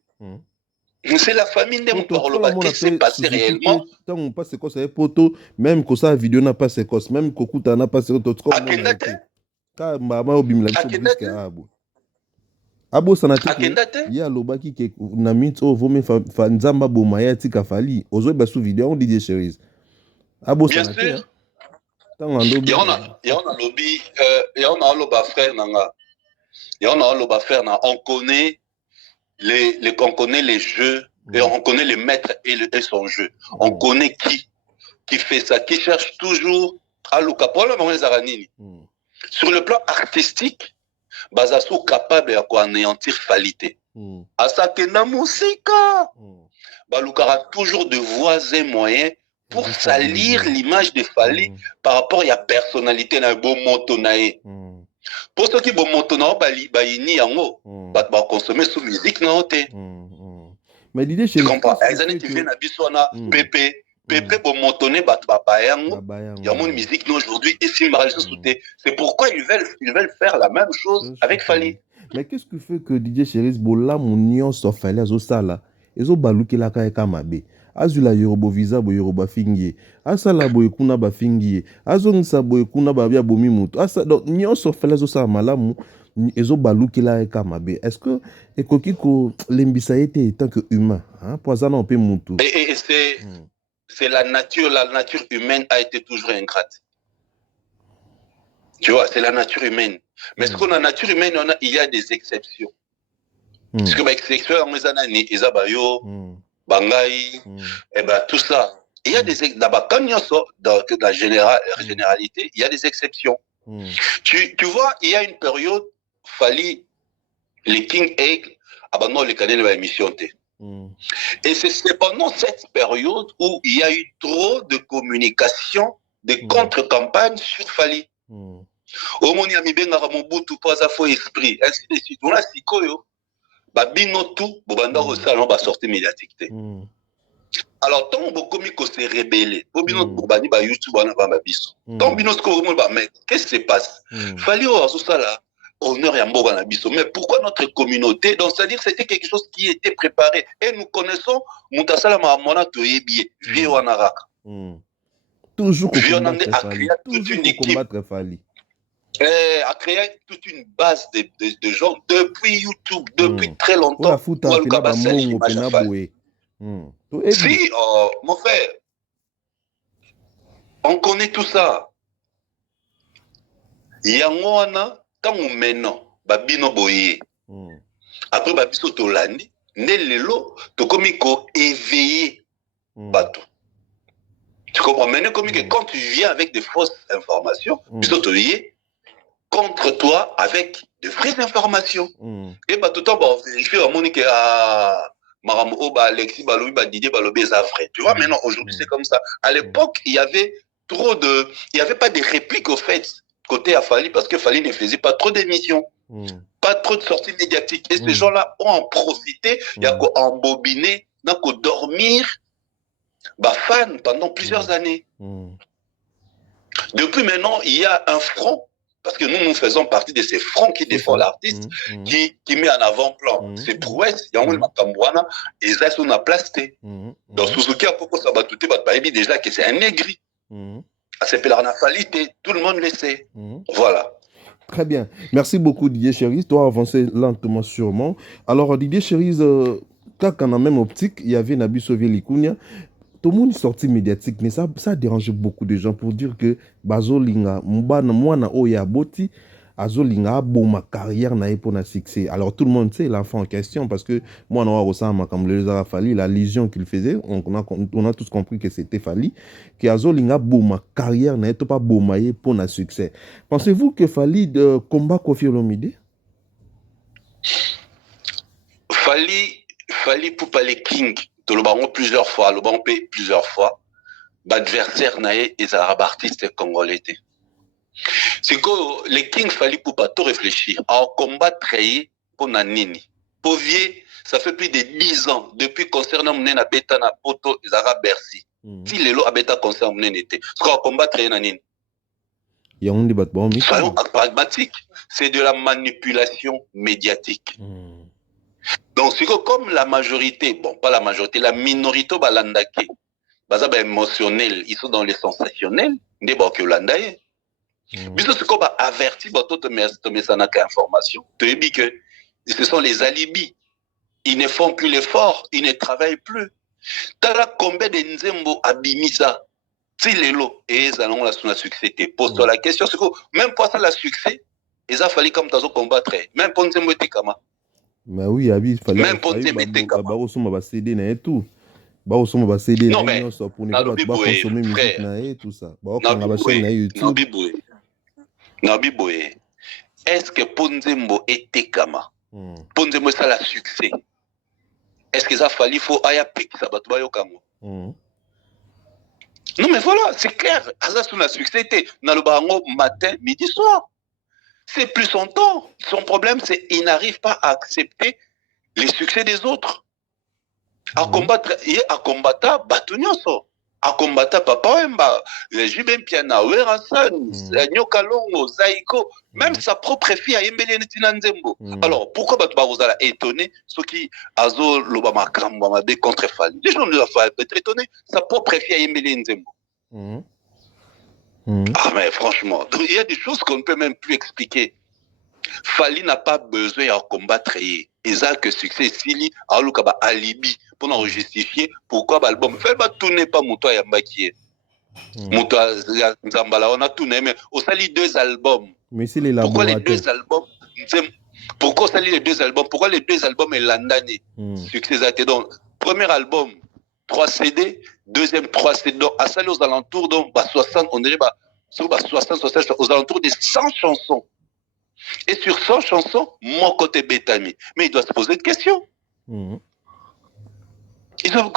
C'est la famille de mon Oloba qui s'est passé réellement. Tant on passe quoi ça poto, même que ça vidéo n'a pas séquence, même que Kuta n'a pas séquence. Car maman obim la bisque abo. Abo sanate. Ya lobaki ke na mint o vome fa nzamba bomaya tika fali. Ozo ba sous vidéo on dit Cherise. Abo sanate. Bien sûr. Il y en a lobby, il y en a loba frère nanga. Il y en a loba frère na. On connaît on connaît les jeux et on connaît les maîtres et son jeu. On connaît qui fait ça, qui cherche toujours à l'okapola zaranini. Sur le plan artistique, bazaso capable de anéantir Falité. Asakena musika. Balukara toujours de voies et moyens pour salir l'image de Fali par rapport à la personnalité d'un beau motonae. Pour ceux qui vont monter dans le yango, va consommer sous musique non te. Mais l'idée chez tu comprends? Exemple tu viens à Bissona, Pépé pour montonner bat bayango. Il y a mon musique non aujourd'hui et si c'est pourquoi ils veulent faire la même chose avec Fali. Mais qu'est-ce que fait que DJ Cherise bola mon nion sauf Fali azo sala? Ezo baluki la ka mabe. Azula yorobo visa bo yoroba fingie asala boy kuna ba fingie azongisa boy kuna ba bia bomi mutu asa donc nyonso fela zo sa malamu ezo baluki la ka mabe. Est-ce que ekoki ko lembisa été tant que humain hein poisana on peut mutu et c'est la nature humaine a été toujours ingrate. Tu vois, c'est la nature humaine. Mais ce qu'on a nature humaine il y a des exceptions. Parce que bah exception on les anani ezabayo Bangaï, et ben tout ça. Il y a des dans la généralité, il y a des exceptions. Tu vois, il y a une période, Fali, les King Egg, abandonnent les canaux de l'émission. Et c'est pendant cette période où il y a eu trop de communication, de contre-campagnes sur Fali. Au moment où il y a mis pas à faux esprit, ainsi de suite. On a Sikoyo. Bino tout bobanda au salon ba sortie médiatique. Alors tant beaucoup mi ko se rebeller bobino bobani ba YouTube na ba biso tant bino ko mo ba mais qu'est-ce qui se passe fallait au ça là honneur ya mboga na biso mais pourquoi notre communauté donc c'est à dire c'était quelque chose qui était préparé et nous connaissons mutasala ma mona to yebi vie wana raka toujours combattre Fali a créé toute une base de gens depuis YouTube, depuis très longtemps. Si, mon frère, on connaît tout ça. Yangwana, quand on mène, babino boye. Après, babiso tolandi, nelelo, tokomiko éveillé bateau. Tu comprends? Maintenant, comme quand tu viens avec des fausses informations, biso toyé, contre toi avec de vraies informations. Et bah tout le temps, on vérifie à Monique à Maram Oba, Alexis, Baloui, Didier, Balobé, Zafré. Tu vois, maintenant, aujourd'hui, c'est comme ça. À l'époque, il y avait il n'y avait pas de répliques au fait, côté à Fali, parce que Fali ne faisait pas trop d'émissions, pas trop de sorties médiatiques. Et ces gens-là ont en profité, il y a qu'à embobiner, il y a qu'à dormir, bah, fan pendant plusieurs années. Depuis maintenant, il y a un front. Parce que nous faisons partie de ces fronts qui défendent l'artiste, qui met en avant-plan ses prouesses. Il y a un Makambouana, et ça, on a plasté. Donc, Suzuki, à propos, ça va tout déjà que c'est un négri. C'est Pelarnafalité, tout le monde le sait. Voilà. Très bien. Merci beaucoup, Didier Cherise. Tu dois avancer lentement, sûrement. Alors, Didier Cherise, quand on a même optique, il y avait Nabi Sauvé Likounia. Tout le monde est sorti médiatique, mais ça a dérangé beaucoup de gens pour dire que Bazolinga, Mbana, Mwana, Oya, Boti, azolinga bon ma carrière na pour na succès. Alors tout le monde sait l'enfant en question parce que moi on a ressemble comme le Fally, la légion qu'il faisait, on a tous compris que c'était Fally, que azolinga bon ma carrière na pas bon mailler pour na succès. Pensez-vous que Fally de combat Koffi Olomide? Fally pour parler King, tu le baron plusieurs fois, le baron plusieurs fois, l'adversaire naé et arabes artistes congolais. C'est que les King Fally pour pas tout réfléchir, à combattre pour Nanini. Pour vieux, ça fait plus de 10 ans depuis concernant Mnena Beta na Poto et Arabes Bercy. Si les lots à Beta concernant Mnena était, ce qu'on combattre Nanini. Soyons pragmatiques, c'est de la manipulation médiatique. Donc, c'est comme la majorité, bon, pas la majorité, la minorité balandake, baza ba émotionnel, ils sont dans les sensationnels, des bok yolandaye. Biso c'est comme averti, bah tout te ça n'a qu'information. Tu dis que ce sont les alibis. Ils ne font plus l'effort, ils ne travaillent plus. T'as combien de nzembo abimisa, si les lots et ils allons la succès. Pose-toi la question, c'est que même pour ça la succès, il a fallu comme t'as combattre, même pour nzembo et kama. Mais oui, il fallait même pour nzembo et kama. Ba CD na tout. Ba CD non mais pour ne pas consommer musique na tout ça. Ba na chaîne na YouTube. Nabiboye. Est-ce que Ponzembo était kama? Ponzembo ça la succès. Est-ce que ça fallu faut aya pique ça batba yo kango? Non mais voilà, c'est clair. Ça son la succès était dans le bango matin, midi, soir. C'est plus son temps. Son problème c'est il n'arrive pas à accepter les succès des autres. À combattre, à combattre batunyoso. À combattre papa Wemba, Jubin Piana, Werasan, Nyokalongo, Zaiko, même sa propre fille a Yembele Netinanzembo. Alors, pourquoi vous allez étonner ceux qui azo l'Obama Kamba contre Fally? Les gens ne doivent pas être étonnés. Sa propre fille a Yembele Nzembo. Ah, mais franchement, il y a des choses qu'on ne peut même plus expliquer. Fally n'a pas besoin de combattre. Et ça, que succès, Sili, Aoulukaba alibi, pour nous justifier pourquoi l'album fait tout n'est pas Moutoua Yambaki. Moutoua Zambala, on a tout mais on salit 2 albums. Mais c'est les pourquoi les 2 albums? Pourquoi on salit les 2 albums? Pourquoi les 2 albums est l'année? Succès a été donc, premier album, 3 CD, deuxième 3 CD, donc à salir aux alentours, donc, 60, on dirait, 60, aux alentours des 100 chansons. Et sur 100 chansons, mon côté Bétami. Mais il doit se poser une question. Il doit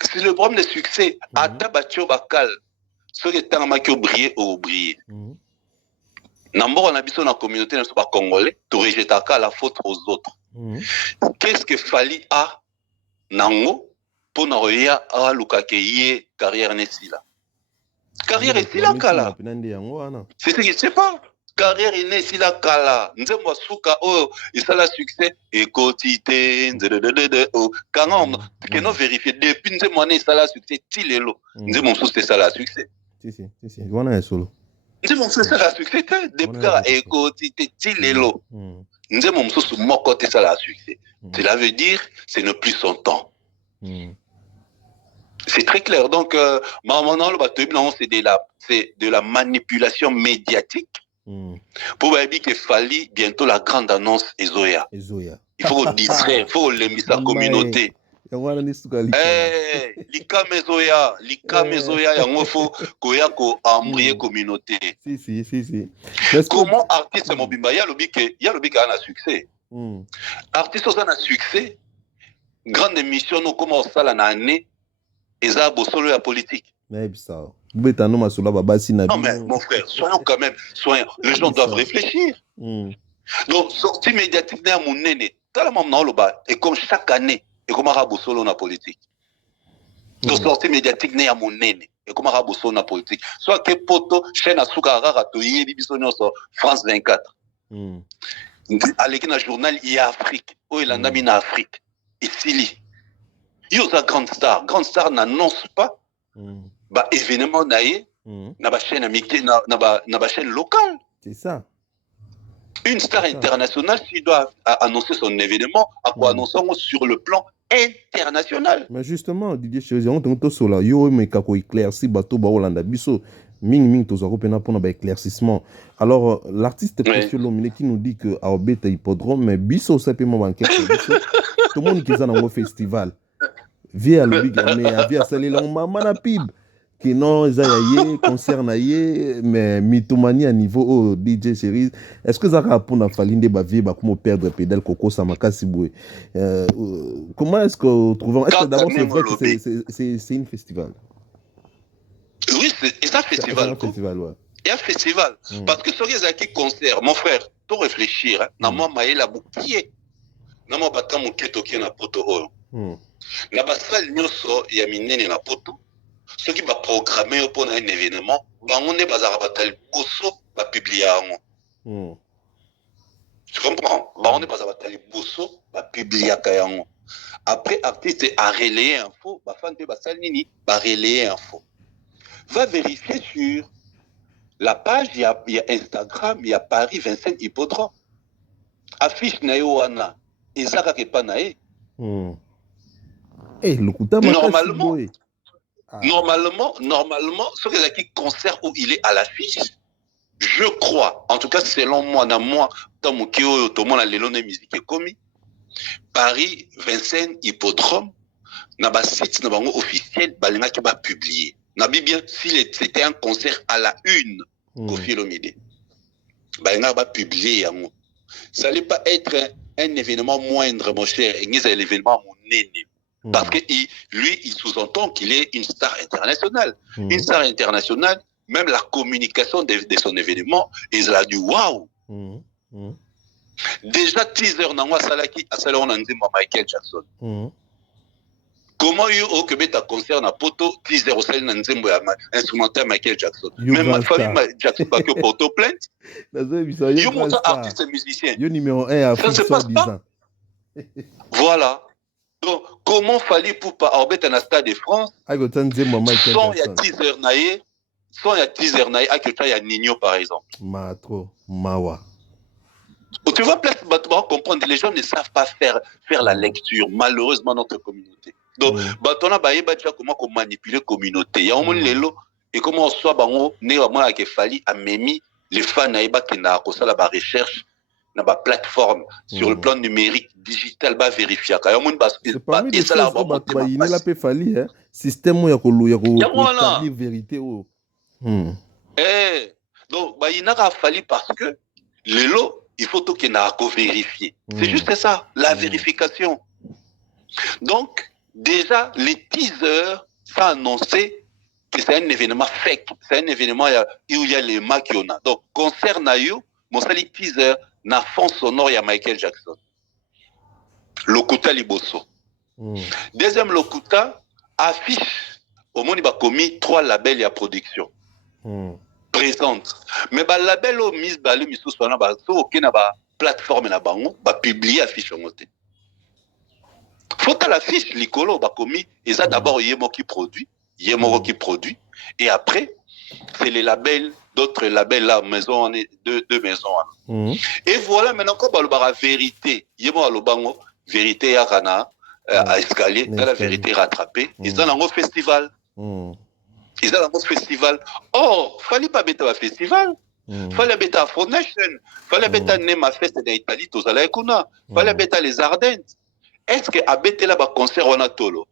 c'est le problème de succès. Ata Batio Bakal, ceux qui étaient en briller ou briller. N'importe on a besoin dans la communauté, ne sont pas congolais, tu rejettes la faute aux autres. Qu'est-ce que Fally a nango pour nous regarder à Lukakeye carrière Nessila? Carrière Nessila Kala. C'est ce qui se passe. Carrière inné si la kala nzembo suka oh et ça la succès et quotité quand on que nous vérifier depuis nzembo né ça la succès tilelo nzembo c'est ça la succès si voilà solo nzembo c'est ça la succès depuis et quotité tilelo nzembo msusu moko te ça la succès cela veut dire c'est ne plus son temps. C'est très clair donc maintenant le bateau c'est de la manipulation médiatique. Pour dire qu'il fallait bientôt la grande annonce Ezoya. Il faut distraire, il faut l'aimer sa communauté. Lika Mezoya, il faut qu'on embrouille communauté. Si. Comment artiste Mobimba, il y a le bic a un succès. Artiste a un succès. Grande émission, nous commençons ça l'année. Et ça, c'est la politique. Mais ça. Non mais mon frère, soyons quand même, les gens doivent réfléchir. Donc sortie médiatique n'est à mon nez, et comme chaque année, et comme arabe solo na politique. Donc sortie médiatique n'est à mon nez, et comme arabe solo na politique. Soit que poto chaîne à soukara ratoyer bibisonyo sur France 24. À l'équipe na journal il y a Afrique, où il en a mis en Afrique, et Sili. Il y a grande star n'annonce pas. Événement naïe na ba chaîne amitié na ba chaîne locale. C'est ça. Une star internationale s'il doit annoncer son événement à quoi annoncer sur le plan international. Mais justement Didier Chéri on tento sola yo me kako éclairci bateau ba Hollande biso Ming tozako pena pour un éclaircissement. Alors l'artiste Précieux Lomine qui nous dit que Aobet hippodrome mais biso simplement banquet tout le monde qui est dans un festival via le big mais via saler la mana pib qui non zayaye concert naie mais mythomanie à niveau DJ Cherise. Est-ce que ça va pour na falinde ba vie ba comment perdre pédale coco samaka siboué. Comment est-ce que trouvons est-ce que d'abord c'est vrai que c'est une festival? Oui, c'est un festival. Un festival, ouais. Et un festival. Parce que ce qui concert, mon frère, tout réfléchir, na moi maïla boukié. Na moi bata mon keto qui na poto oyo. Na basal nyoso ya minene na poto. Ce qui va programmer pour un événement, bango ne bazara batal bosso ba publier yango. Tu comprends? Bango ne bazara batal bosso ba publier kayango. Après artiste a relayer info, ba fan de basal nini, ba relayer info. Va vérifier sur la page, il y a Instagram, il y a Paris 25 Hippodrome. Affiche na yo wana, ezaka ke pa na e. Normalement, ce que qui concert où il est à l'affiche, je crois, en tout cas selon moi, dans mon kio, tout le monde a l'élone musique est commis. Paris 25 Hippodrome, na ba site na bango officiel, balinga qui va publier. Nabi bien, si c'était un concert à la une, Kofi Olomide, balinga va publier yango. Ça allait pas être un événement moindre, mon cher, c'est un événement mon néné. Parce que lui, il sous-entend qu'il est une star internationale. Une star internationale, même la communication de son événement, il a dit waouh. Déjà, teaser Nangwa Salaki, à Salon Nanzima Michael Jackson. Comment il y a au Québec un concert à Poto, teaser au Salon Nanzima instrumental Michael Jackson. Même ma famille Jackson, pas que Poto plainte. Il y a mon artiste et musicien. Il y a numéro 1 à ça se passe pas. Voilà. Donc, comment fallait pour pas arbitrer un stade de France sans il y a teaser naïe, sans il y a teaser naïe, à quelqu'un il y a Nino par exemple. Matro, Mawa. Tu vois, peut-être comprendre, les gens ne savent pas faire la lecture, malheureusement, notre communauté. Donc, on a déjà comment manipuler la communauté. Il y a un monde et comment on soit, on est fallu à Memi, les fans qui n'a pas la recherche. Na ba plateforme sur le plan numérique digital ba vérifier ka yomon ba et ça la ba il la pe fali hein système ya ko établir vérité o donc ba il n'a pas fallu parce que les lots il faut tout qu'il n'a qu'à vérifier c'est juste ça la vérification. Donc déjà les teasers ça annoncé que c'est un événement fake, c'est un événement où il y a les maquiona. Donc concerne yo mon sali teaser na fond sonore ya Michael Jackson. Lokuta Liboso. Deuxième Lokuta affiche au monde il va commis 3 labels ya production. Présente. Mais ba label au Miss Balu Misso Swana ba so OK na ba plateforme na bango ba publier affiche ngote. Faut à l'affiche likolo ba commis et ça d'abord yemo qui produit et après c'est les labels d'autres labels là maison deux maisons et voilà maintenant quand on vérité yemo lobango vérité ya kana à escalier dans la vérité rattrapée ils ont un festival oh fallait pas bêta festival fallait bêta Afro Nation fallait bêta Nema Fest d'Italie tous à la kuna fallait bêta les Ardentes. Est-ce que abêta là ba concert on a tolo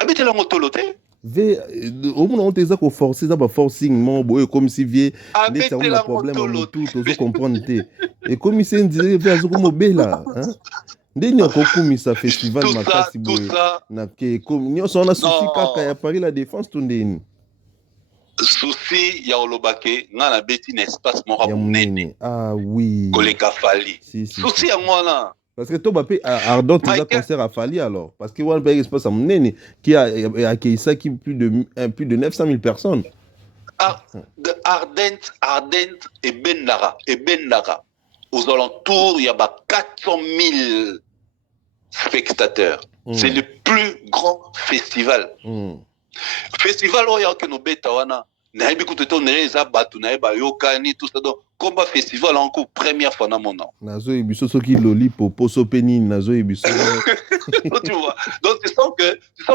abêta là on tolo te au moins on te ça qu'on forcer ça ba forcing mon boy comme si vieux n'est ça un problème en tout vous comprendre et comme il s'est dit vers ce comme bela hein ndeni ko kumisa festival makasi boy na ke comme nyo so na souci kaka ya Paris la défense tout ndeni souci ya olobake ngana beti na espace moko munene ah oui koleka fali souci ya ngwana parce que toi bapé Ardent déjà concert à Fali alors parce que one espace à munene qui a accueilli ça qui plus de 900 000 personnes Ardent et Benlara aux alentours il y a 400 000 spectateurs c'est le plus grand festival festival où il y a que nos bêta wana nayebi kutu to nereza batu naeba yokani tout ça donc combat festival encore première fois dans mon nom. Nazo ebiso soki loli popo sopeni nazo ebiso. Tu vois. Donc tu sens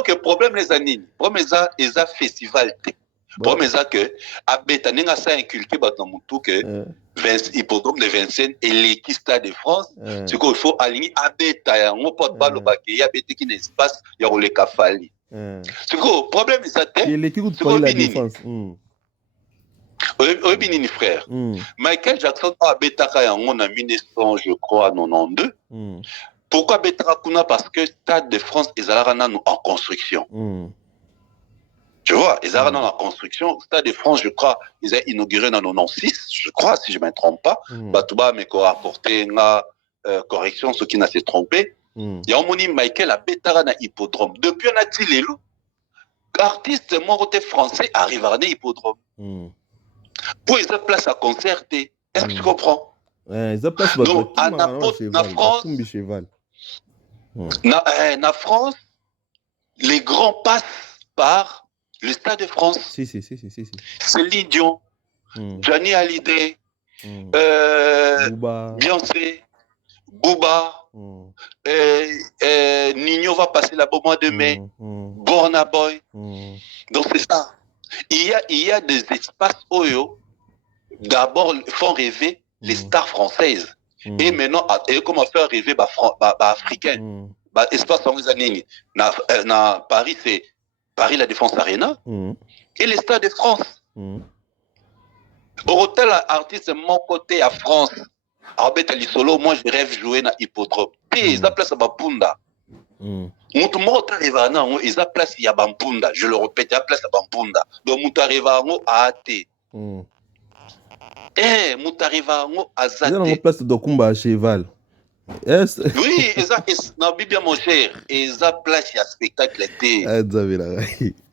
que problème les années. Problème les festival. Problème ça que abeta ninga ça inculqué batu mutu que hippodrome de Vincennes et l'équipe Stade de France. C'est qu'il faut aligner abeta ya ngo porte balle baké ya beta qui n'espace ya le kafali. C'est quoi problème ça te. Et l'équipe de la défense. Oui, Binini frère. Michael Jackson a betaka yango na 1900 je crois 92. Pourquoi betaka kuna parce que Stade de France ezalaka nanu en construction. Tu vois, ezalaka nanu en construction. Stade de France je crois ils ont inauguré en 96 je crois si je me trompe pas. Batuba me ko apporté nga correction ce qui n'a s'est trompé. Ya omoni Michael a betaka na hippodrome. Depuis on a dit lelo artiste moroté français arrive à hippodrome. Pour ils ont place à concert, est-ce que tu comprends? Ils ont place donc à la France, na France, les grands passent par le Stade de France. Si. Céline Dion, Johnny Hallyday, Beyoncé, Booba, Nino va passer là-bas au mois de mai, Burna Boy. Donc c'est ça. Il y a des espaces Oyo, d'abord font rêver les stars françaises. Et maintenant, comment faire rêver africaines. Espace en années. Na Paris, c'est Paris la Défense Arena. Et les stars de France. Au hôtel artiste, mon côté à France. Arbet Alisolo, moi je rêve jouer na hippodrome. Et ils place à Bapunda. Mutu moko arriva nango eza place ya bampunda, je le répète, ya place ya bampunda. Donc mutu arriva nango a ate. Mutu arriva nango azate. Eza nango place de combat à cheval. Yes. Oui, eza na Biblia mon cher, eza place ya spectacle été.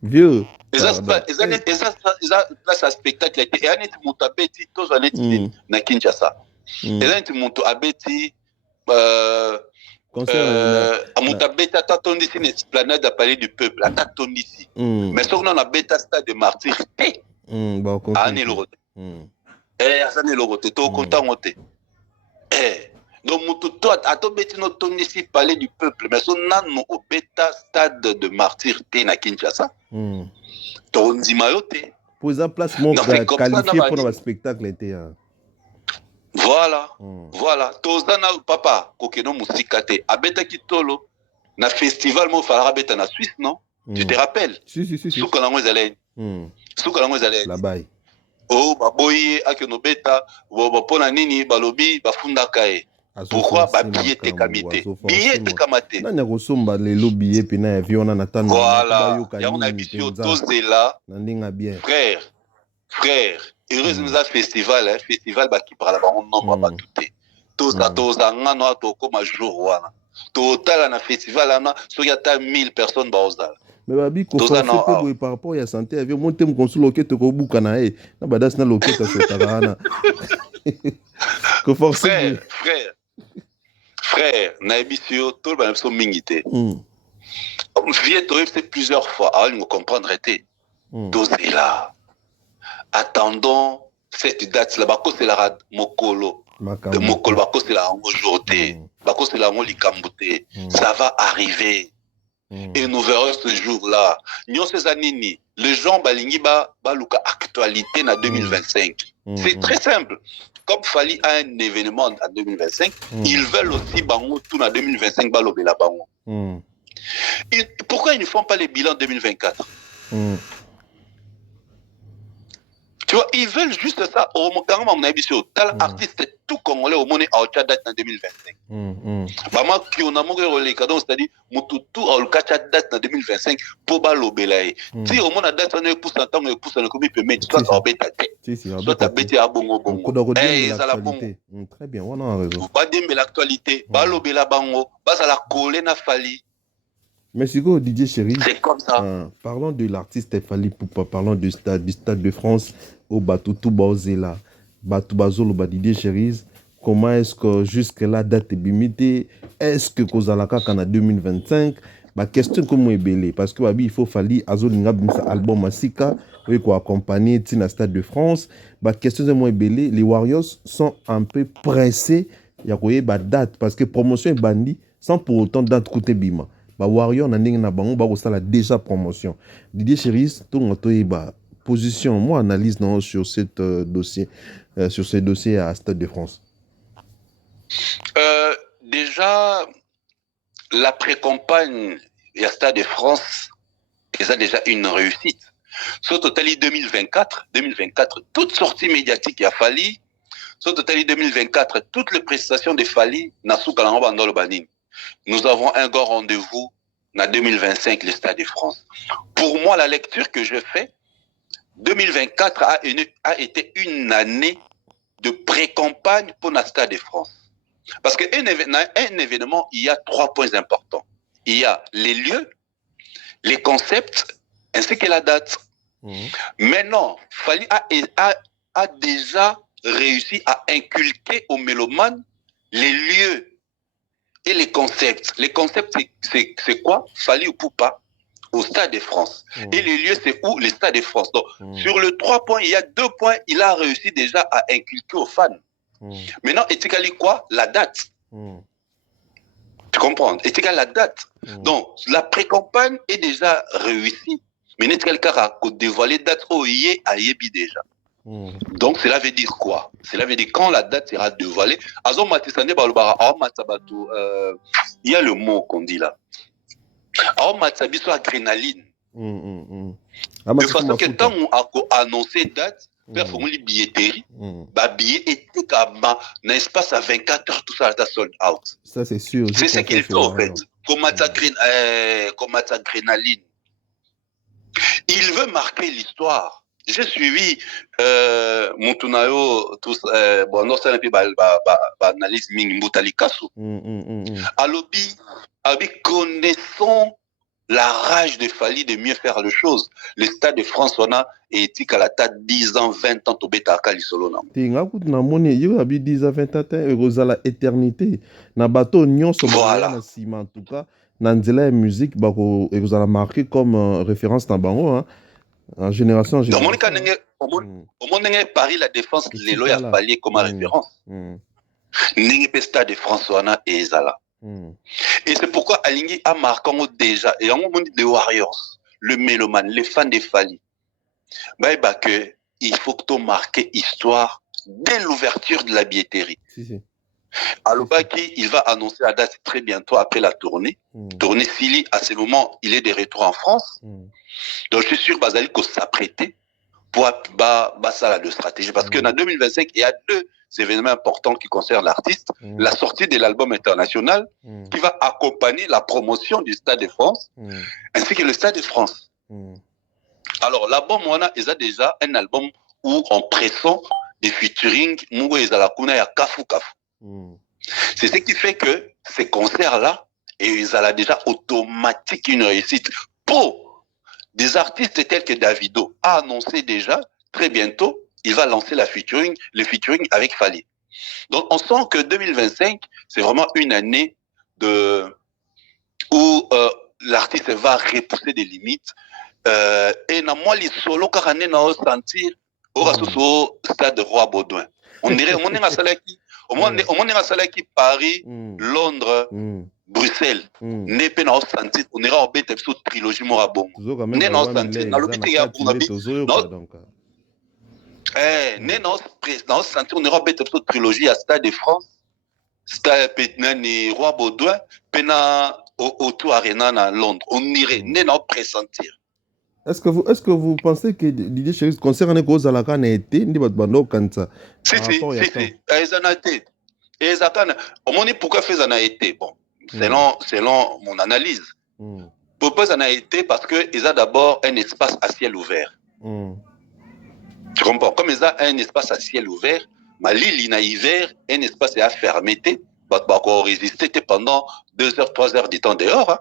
Vieux. Eza place ya spectacle été. Et aneti mutu abeti tozo aneti na Kinshasa. Eza neti mutu abeti Amuta beta tatondisi une esplanade à Palais du Peuple, à tatondisi. Mais si on a beta stade de martyr, Anne Lorote. Anne Lorote, tu es content ou t'es? Donc, toi, à ton bêtis, nous tondisi Palais du Peuple, mais si on a un beta stade de martyr, t'es na Kinshasa. Ton zimayote. Pour la place, mon qualifié pour le spectacle était. Voilà, voilà. Tozana papa, kokeno musikate. Abeta kitolo, na festival mo falara beta na Suisse, non? Tu te rappelles? Si. Soukalango ezalé. Soukalango ezalé. Là-bas. Oh, baboye, akeno beta, pona nini, balobi, bafunda kae. Pourquoi? Ba billet te kamite. Billet te kamate. Nanya kosomba lelo billet pena ya viona na tanda. Voilà. Ya on a bisio tozela. Nandinga bien. Frère. Heureusement ça festival qui parle ba on nombre pas tout toza ngano to comme jour wana total na festival ana so ya ta 1000 personnes ba ozala mais babi ko fa pe par rapport ya santé avion monter mon consul loquette ko buka na na badas na loquette so tarana ko forcer frère na ebisio to ba so mingité vieux to c'est plusieurs fois à nous comprendre été tozela. Attendons cette date-là. Bako c'est la mokolo. De mokolo bako c'est la aujourd'hui. Bako c'est la likambote. Ça va arriver. Et nous verrons ce jour-là. Nyon ces années, les gens balingi ba luka actualité na 2025. C'est très simple. Comme Fali a un événement en 2025, ils veulent aussi bango tout en 2025 balobela bango. Pourquoi ils ne font pas les bilans 2024? Tu vois, ils veulent juste ça. Au moment où tel artiste tout congolais au monde a date en 2025. Maman qui on a montré les cadeaux, c'est-à-dire tout a date en 2025 pour balobelaye. Si au monde a date on est pousse en temps on pousse en commis peut mettre soit en bêta soit à bêta à bongo bongo. Ça la bongo. Très bien, on a raison. Pas d'aimer l'actualité, balobela bango, bas à la coller na Fali. Merci beaucoup Didier Chéri. C'est comme ça. Parlons de l'artiste Fally Ipupa, parlons du stade de France au Batutu Baozela, Batubazolo Didier Chéri. Comment est-ce que jusque là date limité? Est-ce que Kozalaka en 2025? Bah question comme est belé parce que il faut falloir azolinga bimsa album masika oui quoi accompagner Tina Stade de France. Bah question de moi belé, les Warriors sont un peu pressés il y a quoi bah date parce que promotion est bandit sans pour autant date côté bima. Bah Warrior na ndenge na bango ba ko sala déjà promotion. Didier Cheris tout ngoto bah position moi analyse non sur cette dossier sur ces dossiers à Stade de France. Déjà la pré-campagne à Stade de France c'est déjà une réussite. Sur Totali 2024, toute sortie médiatique a fallu. Sur Totali 2024, toutes les prestations de Fali nous avons un grand rendez-vous en 2025, le Stade de France. Pour moi, la lecture que je fais, 2024 a été une année de pré-campagne pour le Stade de France. Parce qu'un événement, il y a 3 points importants. Il y a les lieux, les concepts, ainsi que la date. Maintenant, Fali a déjà réussi à inculquer aux mélomanes les lieux et les concepts. Les concepts, c'est quoi? Fali ou Poupa au Stade de France. Et les lieux, c'est où? Le Stade de France. Donc, sur le 3 points, il y a 2 points, il a réussi déjà à inculquer aux fans. Maintenant, Etikali quoi? La date. Tu comprends? Etikali la date. Donc, la pré-campagne est déjà réussie. Mais Etikali Kara a dévoilé la date au Yé à Yebi déjà. Donc, cela veut dire quoi? Cela veut dire quand la date sera dévoilée. Il y a le mot qu'on dit là. Adrénaline. De façon que tant on a annoncé date, faire une billetterie, billet était comme un espace à 24 heures, tout ça est sold out. Ça, c'est sûr. C'est ce qu'il fait en fait. Comme adrénaline. Il veut marquer l'histoire. J'ai suivi Montunayo, bon, ça n'a pas analyse Moutalikasu. Alobi, connaissons la rage de Fali de mieux faire les choses. Le Stade de France, on a été à la tête 10 ans, 20 ans, au Beta Kalisolona. Tinga kutu na moni yo abi 10 ans 20 ans eurozala éternité na bateau nyonso voilà. Na sima en tout cas na nzela musique bako eurozala marqué comme référence na bango hein. En génération en génération. Au monde Paris la défense les lois a Fali comme référence. Ningi pe Stade de France on a ezala. Et c'est pourquoi Alingui a marqué déjà, et on dit les Warriors, le mélomane, les fans de Fali, que il faut que tu marques histoire dès l'ouverture de la billetterie. Alors il va annoncer la date très bientôt après la tournée. Tournée Sili, à ce moment, il est de retour en France. Donc je suis sûr Bazali qu'on s'apprêtait pour ça de stratégie. Parce que en 2025, il y a 2 événements importants qui concernent l'artiste. La sortie de l'album international qui va accompagner la promotion du Stade de France ainsi que le Stade de France. Alors l'album on a déjà un album où en pressant des featuring c'est ce qui fait que ces concerts là ils ont déjà automatique une réussite pour des artistes tels que Davido a annoncé déjà très bientôt il va lancer le featuring avec Fali. Donc, on sent que 2025, c'est vraiment une année où l'artiste va repousser des limites. Et moi, les solos, car on a sentir au Stade Roi Baudouin. On dirait, on est à Salaki, Paris, Londres, Bruxelles. On est à sentir, on est en bête de trilogie Morabon. On est à sentir, dans le but, il y a on aura une trilogie à Stade de France, Stade et Roi Baudouin, Pena Auto Arena à Londres. On irait, non pressentir. Est-ce que vous pensez que Didier Cheris concerne cause à la canne été ni votre bando quand ça? Si. Ils en a été. Et ça au moins pourquoi fait ça a été bon. Selon mon analyse. Pourquoi ça a été parce que ils ont d'abord un espace à ciel ouvert. Tu comprends? Comme ils ont un espace à ciel ouvert, mais l'île a hiver, un espace à fermeté, encore résister pendant 2 heures, 3 heures du temps dehors. Hein.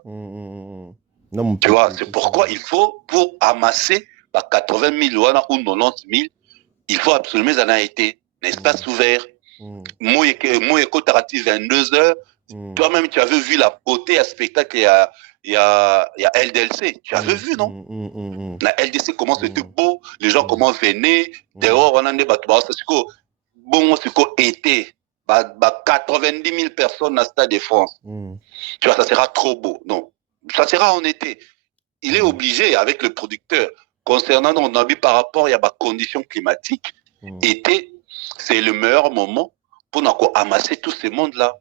Non, tu vois, c'est pourquoi il faut, pour amasser 80 000 ou 90 000, il faut absolument un été, un espace ouvert. Moi, écoute, 22 heures. Toi-même, tu avais vu la beauté à spectacle il y a LDLC. Tu avais vu, non? La LDC, comment c'était beau, les gens comment venaient, dehors, on a des bateaux. Bon, c'est quoi été? 90 000 personnes à Stade de France. Tu vois, ça sera trop beau. Non, ça sera en été. Il est obligé, avec le producteur, concernant nos avis par rapport à la conditions climatiques, été, c'est le meilleur moment pour nous amasser tous ces mondes-là.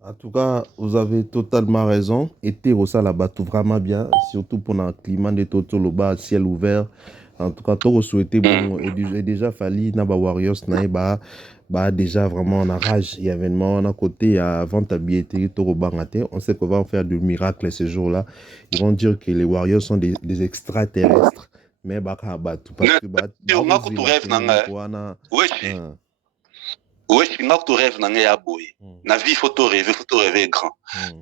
En tout cas, vous avez totalement raison. Été au là-bas, tout vraiment bien, surtout pour un climat de Toto, le bas, ciel ouvert. En tout cas, tout souhaité bon, et déjà fallu Naba Warriors déjà vraiment en rage. Il y a événement à côté avant ta billetterie Toro Bangaté. On sait qu'on va faire du miracle ce jour-là. Ils vont dire que les Warriors sont des extraterrestres. Mais parce que oui, je suis tu rêves dans les aboyés. Na vie, faut rêver grand.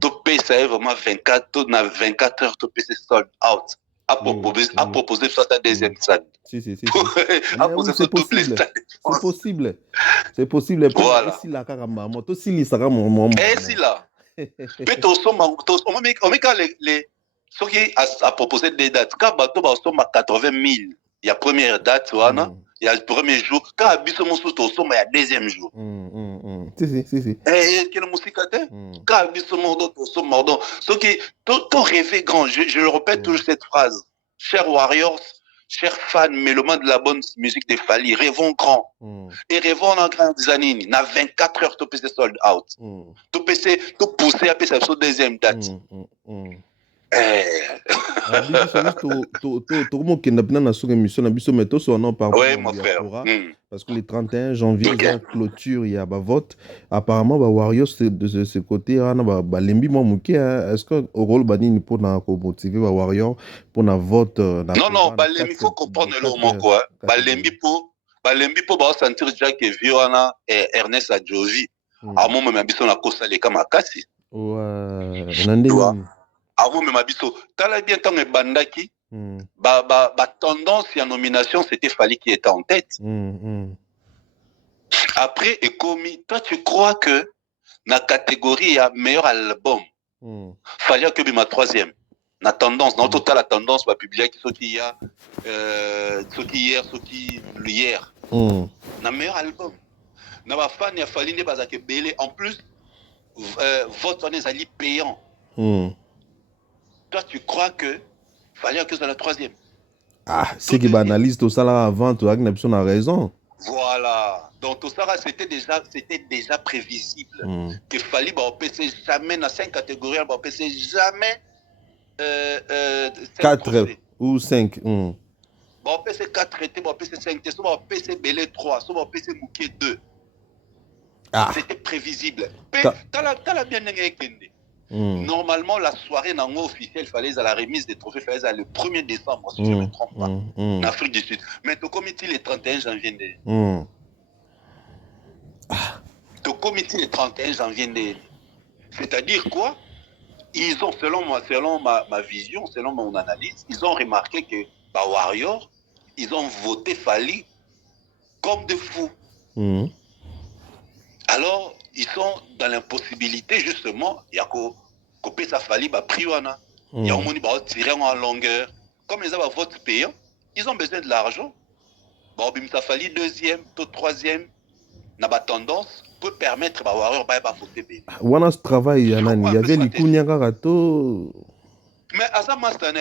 Tu payes ça vraiment 24 heures, tu payes sold out. À proposer ça ta deuxième salle. Si. C'est possible. C'est possible. Voilà. Si la caramba, moto si li sera mon. Si là. Peut-être on met quand les ceux qui a proposé des dates. Quand bateau va à 80 000. Il y a première date, il y a le premier jour. Quand Abisso Moussou il y a deuxième jour. Si. Quelle musique a été? Quand Abisso Moussou, ceux qui t'ont rêvé grand. Je le répète toujours cette phrase. Chers Warriors, chers fans, mélomanes de la bonne musique de Fally, rêvons grand. Et rêvons en grand des années. Na 24 heures, tu peux sold out. Tu peux pousser à passer sur deuxième date. Oui, mon frère. Parce que le 31 janvier, il y a clôture, il y a vote. Apparemment, Warriors, de ce côté, est-ce que au rôle pour motiver Warriors pour un vote? Non, il faut comprendre le mot quoi. Balembi pour sentir déjà que Viona et Ernest Adjovi, à mon moment, ils sont la cause les Kamakasi. Avant même abisso tala bien tant que bandaki tendance et nomination c'était Fally qui était en tête. Après et commis toi tu crois que la catégorie a meilleur album Fally que ma troisième la tendance dans total la tendance va publier ce qui y a hier la meilleur album na ba fan ya Fally ne bazake belé en plus vote on est allé payant. Toi, tu crois que Fally que c'est la troisième. C'est qui analyse tout ça là avant, tu as raison. Voilà. Donc tout ça c'était déjà prévisible. Que Fally va passer jamais dans 5 catégories, va passer jamais 4 ou 5. Va passer 4 été, va passer 5 été, va passer Belé 3, va passer Mouké 2. C'était prévisible. T'as bien entendu. Normalement, la soirée officielle, fallait à la remise des trophées, fallait à le 1er décembre, si je ne me trompe pas, en Afrique du Sud. Mais le comité le 31 janvier. Le comité le 31 janvier. C'est-à-dire quoi? Ils ont, selon ma vision, selon mon analyse, ils ont remarqué que Warriors, ils ont voté Fally comme des fous. Alors, ils sont dans l'impossibilité, justement, il y a que ça Fally, priwana. Il y a un monde qui tirer en longueur. Comme ils ont un vote payant, ils ont besoin de l'argent. Ça Fally deuxième, troisième, n'a pas tendance, peut permettre à Warrior de voter payant. On a ce travail, il y avait les Kounyagarato. Mais à ça, master,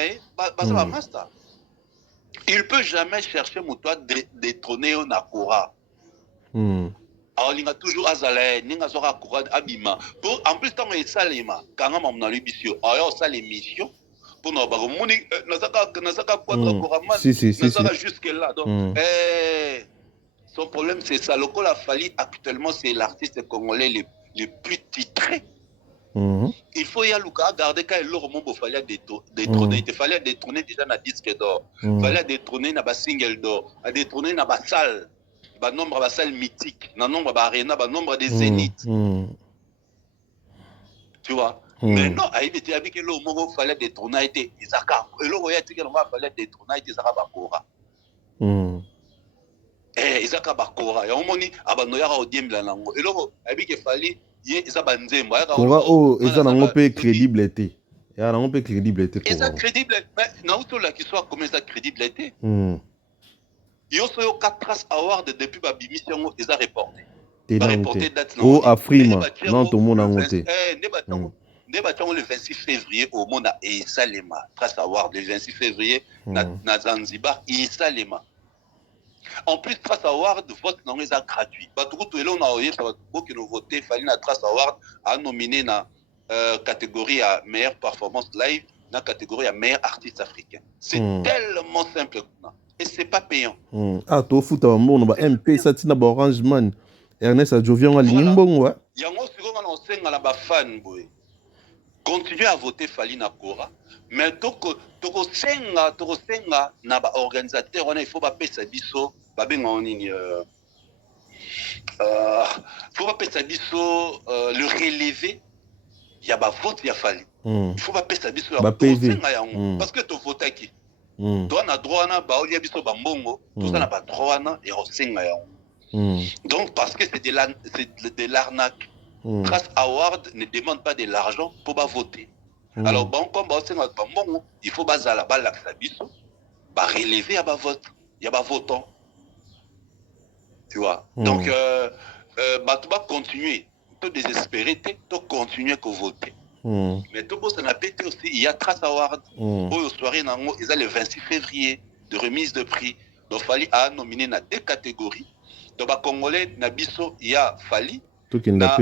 il ne peut jamais chercher Moutoua détrôner au Nakura. Alors, il y a toujours Azalé, il y a toujours Akura Abima. En plus, tant que ça, il y a quand même dans l'émission. Alors, ça, l'émission, pour nous, jusque-là. Donc, son problème, c'est ça. Le Kola Fally, actuellement, c'est l'artiste congolais le plus titré. Il faut y aller garder quand il aura fallait détrôner. Il fallait détrôner déjà dans disque d'or. Il fallait détrôner dans single d'or. Détrôner dans salle. Nombre de salles mythiques, nombre d'arena, nombre de zéniths. Tu vois? Mais non, il était avec le mot fallait détrôner était Isaka. Et le voyait que l'on fallait détrôner était Isaka Bakora. Isaka Bakora. Et on m'a dit abanoyara au diem la langue. Et le avec il fallait Isa Banzemba. Kora oh, Isa n'a pas crédibilité. Et alors, on peut crédibilité. Et ça crédible, mais non, tout là qui soit comme ça crédibilité. Il y a aussi 4 traces award depuis ma mission, ils ont reporté. Oh, Afrima, non, tout le monde a monté. Le 26 février, au monde à Salema, trace award le 26 février, na Zanzibar, Salema. En plus, Trace Award, vote non est gratuit. Tout le monde a eu, ça va beaucoup nous voter. Il fallait la Trace Award à nominer na catégorie à meilleure performance live, dans la catégorie à meilleur artiste africain. C'est tellement simple. Et c'est pas payant. Ah, tu fout un monde, MP, ça tient d'abord Orange Man. Ernest Adjovian à l'Imbong, ouais. Il y a un second à la fan, boy. Continuez à voter Falina Kora. Mais toko senga na ba organisateur on il faut pas payer sa biso ba benga onini faut pas payer sa biso le relever il y a ba vote ya Fali. Il faut pas payer sa biso ba PV parce que tu votes qui toi na droit na ba olia biso ba mbongo tout ça na ba droit na et senga ya donc parce que c'est de l'arnaque. Trace Award ne demande pas de l'argent pour voter. Alors, bon, comme il faut relever à vote. Il y a votant. Tu vois. Donc, tu vas continuer. Tu vas désespérer, tu vas continuer à voter. Mais tout ça n'a pas été aussi. Il y a Trace Award. Au soirée, ils ont le 26 février de remise de prix. Donc, il fallait nominer dans 2 catégories. Donc, les Congolais, il y a Fali. Na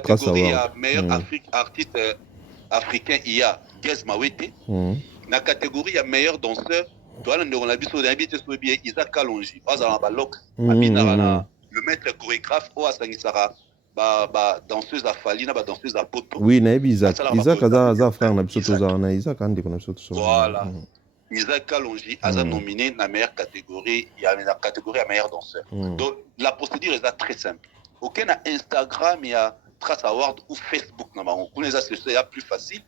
catégorie à meilleur artiste africain, il y a Gez Mawete. Na catégorie à meilleur danseur, on a vu sur Isaac Kalonji, le maître chorégraphe, danseuse à Falina, danseuse à Poto. Oui, Isaac a frère, on a vu Isaac. Voilà. Isaac Kalonji a nominé la meilleure catégorie, il y a la catégorie à meilleur danseur. Donc la procédure est très simple. Aucun Instagram, il y a Trace Award ou Facebook. On connaît ça, c'est plus facile.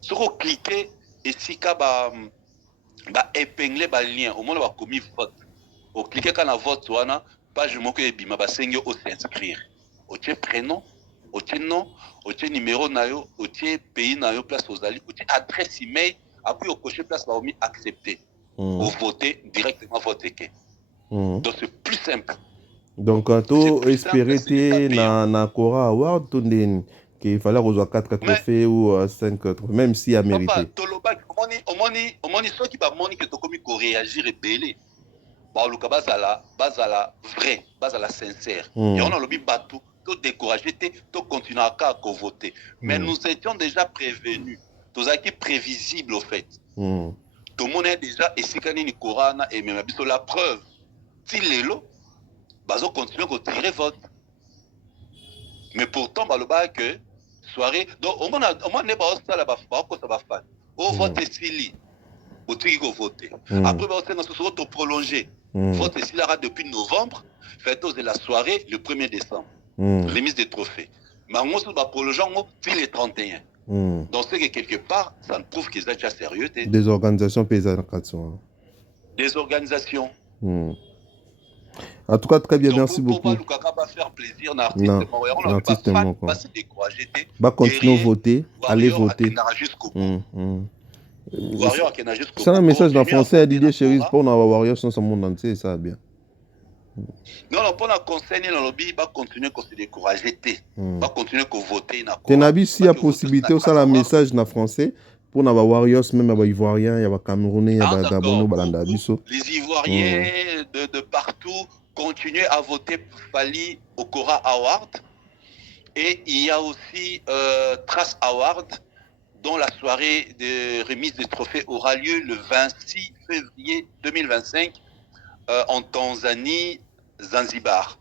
Si vous cliquez et si vous épingler le lien, au moins vous avez commis vote. Vous cliquez quand la vote, vous avez page de bima, vous avez s'inscrire. Vous avez prénom, vous avez nom, vous avez numéro, vous avez pays, vous avez place aux alliés, vous avez adresse email, après vous cochez place, vous avez accepté. Vous votez directement votre équipe. Donc c'est plus simple. Donc, tu espérais na Kora Award, qu'il fallait avoir 4 trophées ou 5 trophées, même si a mérité. Ceux qui vont réagir et belé, bazala vrai, bazala sincère. Et on a le bateau, tout découragé, tout continuer à voter. Mais nous étions déjà prévenus, tous acquis prévisibles au fait. Tout le monde est déjà, et si Kanini Korana, et même la preuve, si les lots, bazo continue à tirer vote. Mais pourtant, que soirée, donc au moins n'est pas ça là-bas, ça va faire. Au vote est sili, au truc qu'on vote. Après, on se retrouve prolongé. Vote est sili depuis novembre, fête de la soirée le 1er décembre. Remise des trophées. Mais on se va prolonger le 31. Donc c'est que quelque part, ça ne prouve qu'ils sont déjà sérieux. Des organisations paysannes. Des organisations. En tout cas, très bien, donc, merci beaucoup. Faire plaisir l'artiste, non, va continuer à voter, allez voter. C'est un message en français à Didier Chéris pour avoir Warriors dans son monde entier, ça va bien. Non, pour la conseiller dans le lobby, va continuer à se décourager, va continuer à voter. T'es s'il y a possibilité, ça un message en français. Pour les Warriors, même les Ivoiriens, il y a les Camerounais, il y a les Gabonais, les Ivoiriens de partout continuent à voter pour Fali au Kora Award. Et il y a aussi Trace Award, dont la soirée de remise des trophées aura lieu le 26 février 2025 en Tanzanie, Zanzibar.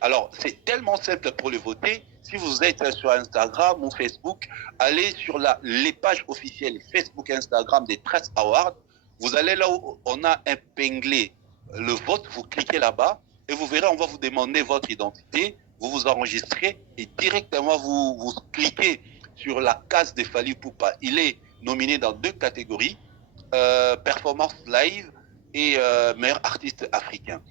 Alors, c'est tellement simple pour le voter. Si vous êtes sur Instagram ou Facebook, allez sur les pages officielles Facebook et Instagram des Trace Awards. Vous allez là où on a épinglé le vote, vous cliquez là-bas et vous verrez, on va vous demander votre identité, vous vous enregistrez et directement vous cliquez sur la case de Fali Poupa. Il est nominé dans 2 catégories, performance live et meilleur artiste africain.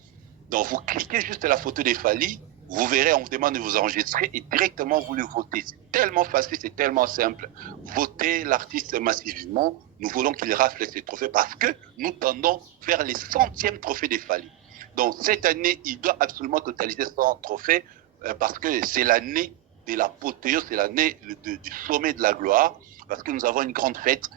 Donc vous cliquez juste la photo de Fali Vous verrez, on vous demande de vous enregistrer et directement vous le votez. C'est tellement facile, c'est tellement simple. Votez l'artiste massivement. Nous voulons qu'il rafle ses trophées parce que nous tendons vers les 100e trophées des Fally. Donc cette année, il doit absolument totaliser 100 trophées parce que c'est l'année de l'apothéose, c'est l'année du sommet de la gloire, parce que nous avons une grande fête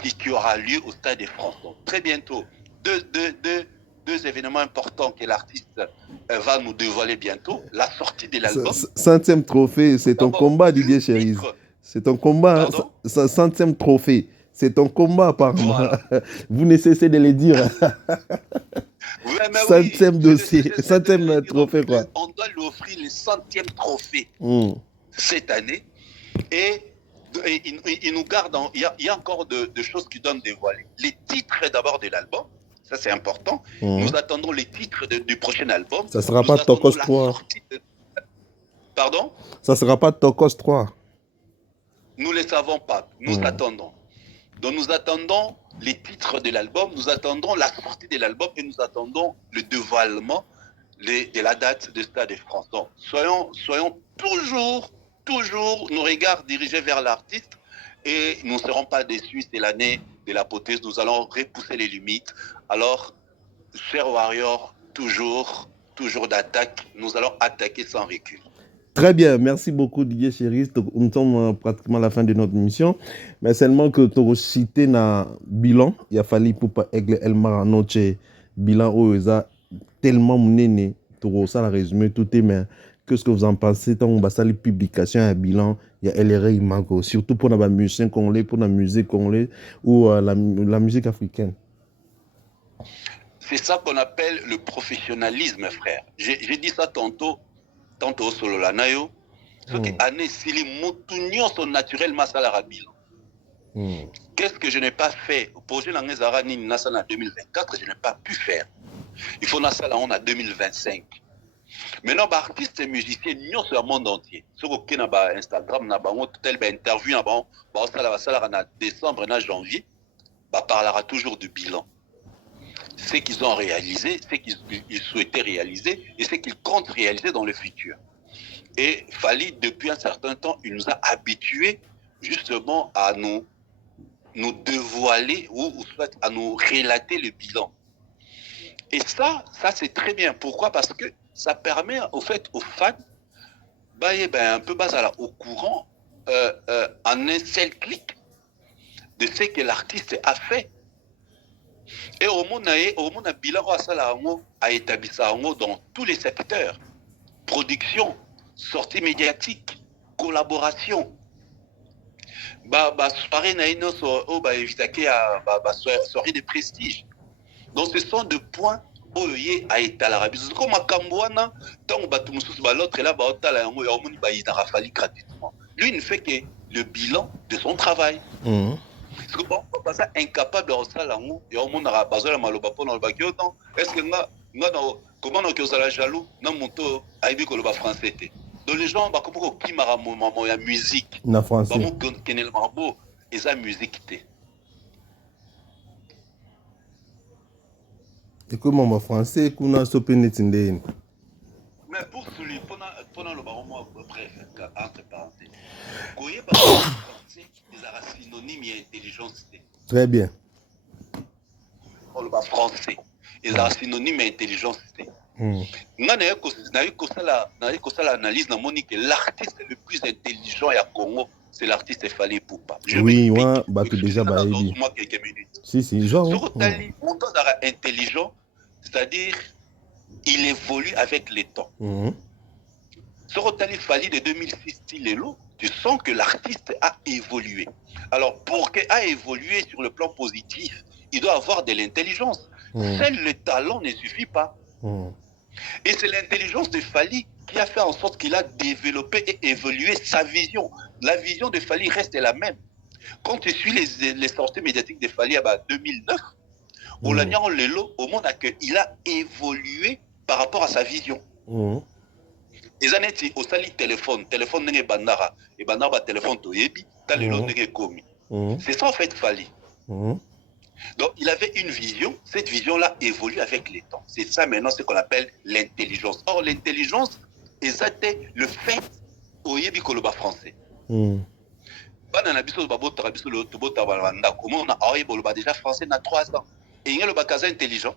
qui aura lieu au Stade de France. Donc très bientôt, deux événements importants que l'artiste va nous dévoiler bientôt. La sortie de l'album. 100e trophée, c'est ton combat, Didier Cherise. C'est ton combat. 100e trophée, c'est ton combat, apparemment. Voilà. Vous ne cessez de le dire. 100e dossier, 100e trophée, quoi. On doit lui offrir le 100e trophée cette année. Et il nous garde. Il y a encore de choses qui donnent dévoiler. Les titres d'abord de l'album. Ça, c'est important. Nous attendons les titres du prochain album. Ça ne sera pas Tokos 3. Pardon? Ça ne sera pas Tokos 3. Nous ne le savons pas. Nous attendons. Donc, nous attendons les titres de l'album, nous attendons la sortie de l'album et nous attendons le dévoilement de la date de Stade de France. Donc, soyons toujours nos regards dirigés vers l'artiste et nous ne serons pas déçus. C'est l'année de l'apothéose. Nous allons repousser les limites. Alors, chers Warriors, toujours d'attaque. Nous allons attaquer sans recul. Très bien, merci beaucoup Didier Cherise. Nous sommes pratiquement à la fin de notre émission. Mais seulement que tu as cité un bilan, il a fallu pour pas aigle El Maranoche, bilan où il a tellement mené, tu as la résumé tout est mais qu'est-ce que vous en pensez tant on va les publications un bilan, il y a LRA Imago, surtout pour la musique congolais, pour la musique congolaise ou la musique africaine. C'est ça qu'on appelle le professionnalisme, frère. J'ai dit ça tantôt solo la nayo. Ce qui année sili mutunyo son naturel masala rabilo. Qu'est-ce que je n'ai pas fait? Projet Langezarani Nassana 2024, je n'ai pas pu faire. Il faut Nassala on a 2025. Maintenant, artistes et musiciens, nous sur le monde entier. Ce qui est sur Instagram, tel interview, en décembre, en janvier, parlera toujours du bilan. Ce qu'ils ont réalisé, ce qu'ils souhaitaient réaliser et ce qu'ils comptent réaliser dans le futur. Et Fally, depuis un certain temps, il nous a habitués justement à nous dévoiler ou soit à nous relater le bilan. Et ça c'est très bien. Pourquoi? Parce que ça permet aux fans un peu au courant en un seul clic de ce que l'artiste a fait. Et au monde a bilan a établi ça dans tous les secteurs. Production, sortie médiatique, collaboration. Soirée soirée de prestige. Donc ce sont des points où il y a été à l'Arabie. Comme à Kambouana, tant que l'autre est là, gratuitement. Lui, il ne fait que le bilan de son travail. Parce que bon, ça incapable de reçoit l'amour et au monde a besoin de maloba pour le bac autant. Est-ce que comment on est jaloux dans mon tour à aimer que le français était. Donc les gens comment qui m'a maman la musique. Na français. Bon connaît le marbo et sa musique était. Et comment mon français qu'on a sopé netindé. Mais pour celui pendant le baron moi bref entre parenthèses. Koyé des synonymes et intelligence. Très bien. On le français. Et la synonyme et intelligence. L'analyse n'a montré que l'artiste le plus intelligent à Congo, c'est l'artiste Fally Ipupa. Oui, moi, tu déjà baïbi. Si, genre. Sur on doit être intelligent, c'est-à-dire il évolue avec les temps. Sur Otali Fally de 2006, tu sens que l'artiste a évolué. Alors, pour qu'il ait évolué sur le plan positif, il doit avoir de l'intelligence. Seul le talent ne suffit pas. Et c'est l'intelligence de Fally qui a fait en sorte qu'il a développé et évolué sa vision. La vision de Fally reste la même. Quand tu suis les sorties médiatiques de Fally à 2009, au monde il a évolué par rapport à sa vision. Les années au sali téléphone n'est bandara et bandara téléphone to yebi t'as le long n'est commis. C'est ça en fait Fally. Donc il avait une vision, cette vision là évolue avec les temps. C'est ça maintenant ce qu'on appelle l'intelligence. Or l'intelligence Et ça c'était le fait au yebi koloba français. Bana na biso babota biso le tobota balanda comment on a oyeboloba déjà français na 3 ans. Et il y a le bakaza intelligent.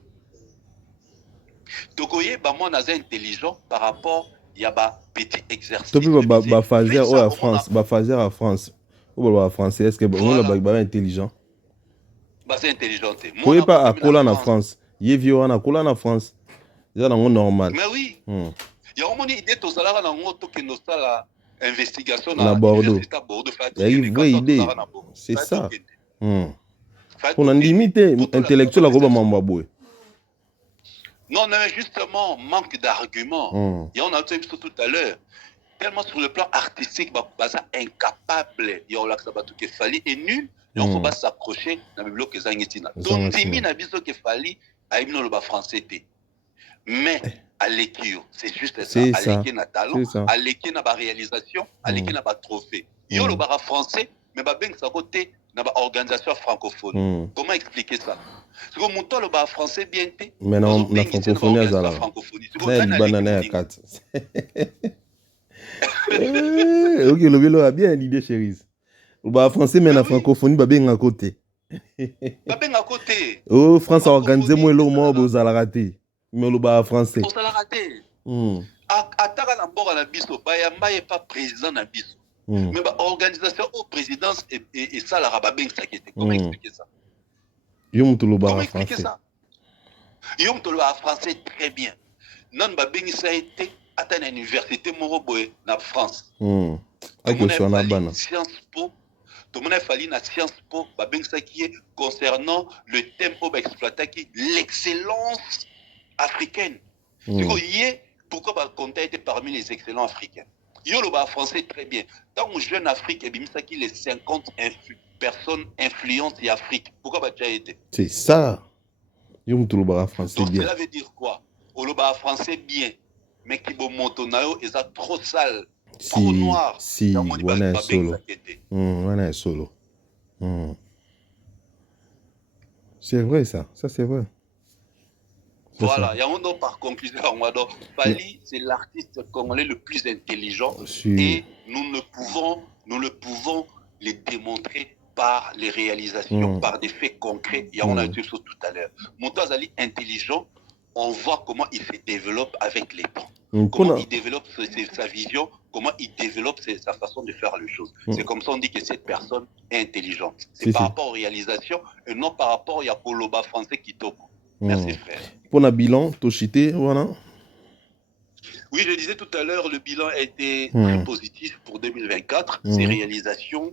Tokoye ba moi naza intelligent par rapport il y a ba petit exercice. Topi ba fazer ou à France, ba fazer à France. Ou ba français est-ce que on ba intelligent? Bah c'est intelligent. Moi pas à Kola en France. Yevio na Kola en France. C'est normal. Mais oui. Il y a une idée to sala na ngoto ke no sala investigation na Bordeaux. Il y a une vraie idée. C'est ça. On a une limite intellectuelle à Roba Mambaboué. Non, mais justement, manque d'arguments. Et on a dit tout à l'heure, tellement sur le plan artistique, c'est incapable. Il y a un lac qui fallait et nul. Et on ne faut pas s'accrocher dans le bloc des Agnetina. Donc, Timi n'a pas qu'il fallait à une le français. Mais à l'équipe, c'est juste ça. À l'équipe, n'a talent. À l'équipe, n'a pas réalisation. À l'équipe, n'a pas trophée. Il y a le bar français, mais bien que ça côté, n'a pas organisation francophone. Comment expliquer ça? Parce que mon temps le bar français bien été. Mais non, la francophonie est là. Mais banane à 4. Ok, le vélo a bien l'idée, chérie. Le bar français, mais la francophonie, bien à côté. Bien à côté. Oh, France a organisé moi le mot aux raté. Mais le bar français. Aux raté. Ataka na bord à la biso, Bayamba est pas président na biso. Mais organisation aux présidences et ça la rababing ça qui était. Comment expliquer ça? Comment expliquer ça? Yom to le bar français très bien. Non babing ça a été à l'université Moroboé na France. Avec son abana. Sciences Po. Tout le monde a fallu na Sciences Po, babing ça qui est concernant le thème au exploiter qui l'excellence africaine. Pourquoi Conta était parmi les excellents africains? Yo le bar français très bien. Dans le jeune Afrique, et bien ça qui les 50 personnes influentes en Afrique. Pourquoi bah déjà été? C'est ça. Yo le bar français bien. Donc cela veut dire quoi? Le bar français bien, mais qui bon montonayo est trop sale, trop noir. Si, on est solo. On est solo. C'est vrai ça. Ça c'est vrai. Voilà, il y a un autre par conclusion. Fali, c'est l'artiste congolais le plus intelligent et nous ne pouvons les démontrer par les réalisations, par des faits concrets. Il y a on a dit ça tout à l'heure. Moutazali intelligent, on voit comment il se développe avec les temps. Comment il développe sa vision, comment il développe sa façon de faire les choses. C'est comme ça on dit que cette personne est intelligente. C'est par rapport aux réalisations et non par rapport à Koloba français qui toque. Merci frère. Pour le bilan, Toshité, voilà. Oui, je disais tout à l'heure, le bilan a été très positif pour 2024. Ses réalisations,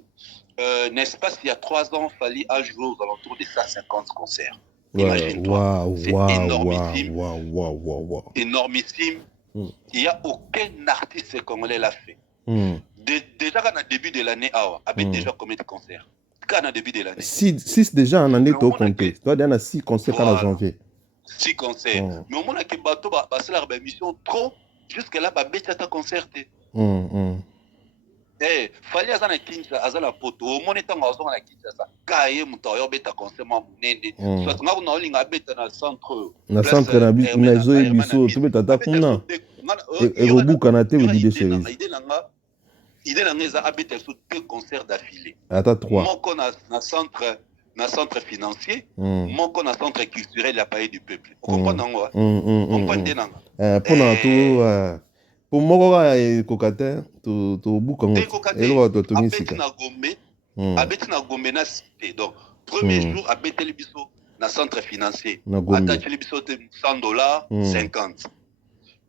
n'est-ce pas, s'il y a 3 ans, Fali a joué aux alentours de 150 concerts. Imagine-toi, c'est énormissime. Énormissime. Il n'y a aucun artiste congolais l'a fait. Déjà, quand au début de l'année, avait déjà combien de concerts? Quand au début de l'année 6 déjà en année, tu as compté. Tu as 6 concerts en janvier. 6 concerts. Mais au moment où bateau c'est la mission trop, jusque là, bah bête à concerté. Fallait azana kincha azana poto au moment où on a kincha kaye mutoyo beta concert ma munende. Soit nga kuna olinga beta na centre. Na centre na biso na zo biso tu beta ta kuna. Et rebuka na te di séries. Idée là ngeza abeta sur 2 concerts d'affilée. Ata 3. Moko na centre financier, moko na centre culturel la Palais du Peuple. Vous comprenez ngwa? Comprenez nanga. Pour na tout pour moko ka kokate to buka ngo. Elo to to misika. Abeti na Gombe na cité. Donc premier jour abeti biso na centre financier. Attache biso $100, 50.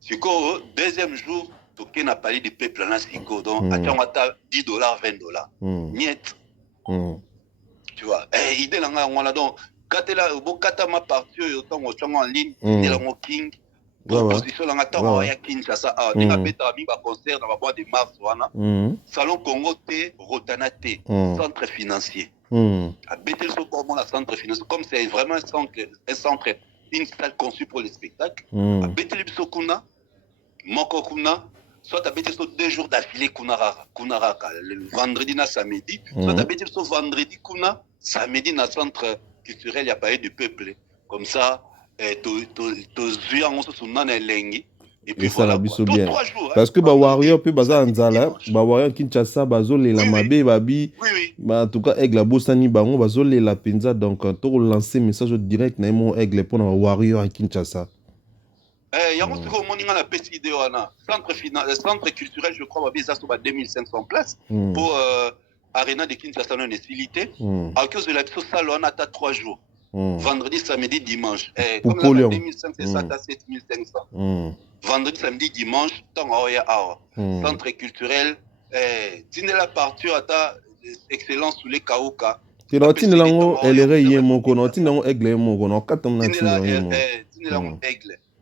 Siko deuxième jour toke na Palais du Peuple na siko. Donc atanga $10, $20. Niet. Tu vois, idée là on a donc katela bokata ma partie autant au chango en ligne, idée là mon king. Proposition là ngata ya Kinshasa ni na beta mi ba concert na ba bois de mars wana. Salon Congo T Rotana T, centre financier. A betel so comme la centre financier comme c'est vraiment un centre une salle conçue pour les spectacles. A betel biso kuna moko kuna soit à bêter 2 jours d'affilée kunaraka le vendredi na samedi, soit à bêter vendredi kuna samedi na centre culturel il y a Palais du Peuple comme ça to zuya on se sunana lengi Et puis et ça la voilà, biso quoi. bien. 3 jours. Parce que Warrior peut baza samedi, anzala, dimanche. Warrior Kinshasa bazole la mabe babi. En tout cas aigle bosani bango bazole la penza donc to lancer message direct na mon aigle pour na Warrior à Kinshasa. Yango siko moninga na pesi idée wana. Centre culturel je crois babi ça sur 2500 places pour Arena de Kinshasa non estilité. À cause de la biso salle on a 3 jours. Vendredi, samedi, dimanche. Comme là, 2500, c'est ça, t'as 7500. Vendredi, samedi, dimanche, tant centre culturel, dîner la partie à ta excellence sous les Kaouka. Tu n'as pas lango elere yemo kono, tu n'as aigle yemo kono, katam na aigle,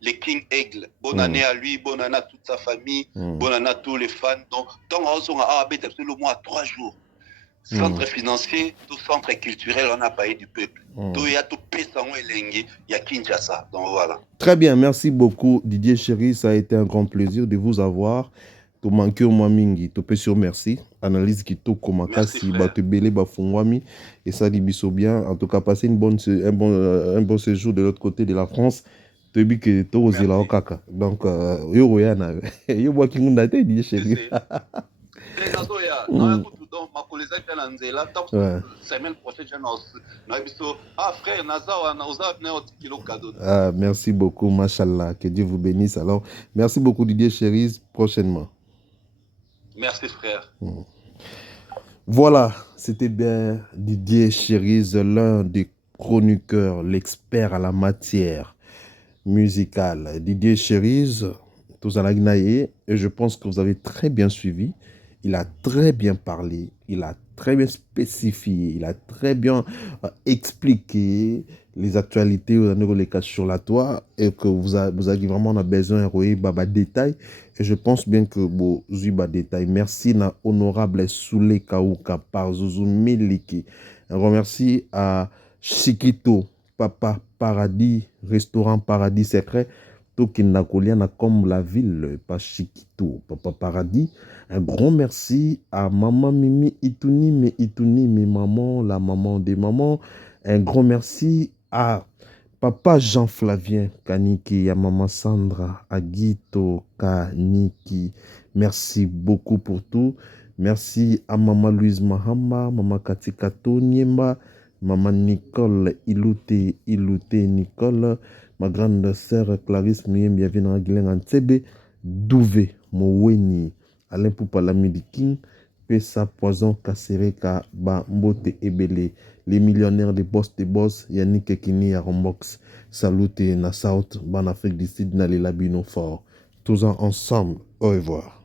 le King Aigle. Bonne année à lui, bonne année à toute sa famille, bonne année à tous les fans. Donc, tant on a le mois 3 jours. Centre financier, tout centre culturel, on a payé du peuple. Tout y a tout Pessango et Lengue, il y a Kinshasa. Donc voilà. Très bien, merci beaucoup Didier Chéri, ça a été un grand plaisir de vous avoir. To manquer au mingi, to pe sur merci. Analyse qui to komakasi, ba te belé ba fungwami et ça dit biso bien. En tout cas, passer un bon séjour de l'autre côté de la France. Te bi que to ozela okaka. Donc yo royana, yo bois ki ngunda te Didier Chéri. Merci beaucoup, machallah, que Dieu vous bénisse. Alors, merci beaucoup Didier Chéri, prochainement. Merci frère. Voilà, c'était bien Didier Chéri, l'un des chroniqueurs, l'expert à la matière musicale. Didier Chéri, tous à la et je pense que vous avez très bien suivi. Il a très bien parlé, il a très bien spécifié, il a très bien expliqué les actualités sur la toile et que vous avez vraiment besoin de détails. Et je pense bien que vous avez des détails. Merci à honorable Soule Kaouka par Zouzou Meliki. Un remercie à Chikito, Papa Paradis, Restaurant Paradis Secret. Tokinakoliana comme la ville, pas Chikito, Papa Paradis. Un grand merci à Maman Mimi Ituni, maman, la maman des mamans. Un grand merci à Papa Jean-Flavien Kaniki, à Maman Sandra, à Guito Kaniki. Merci beaucoup pour tout. Merci à Maman Louise Mahama, Maman Katika Tonyemba, Maman Nicole Ilouté Nicole. Ma grande sœur Clarisse Mouyen, bienvenue dans Guilin Antebe, Douvé, Moweni, Alain Poupala King, Pesa Poison, Kassereka, Ba Mbote Ebele, les millionnaires des boss, Yannick Ekini à Rombox, Salute na South, Ban Afrique du Sud, Nalé Labino Fort. Tous ensemble, au revoir.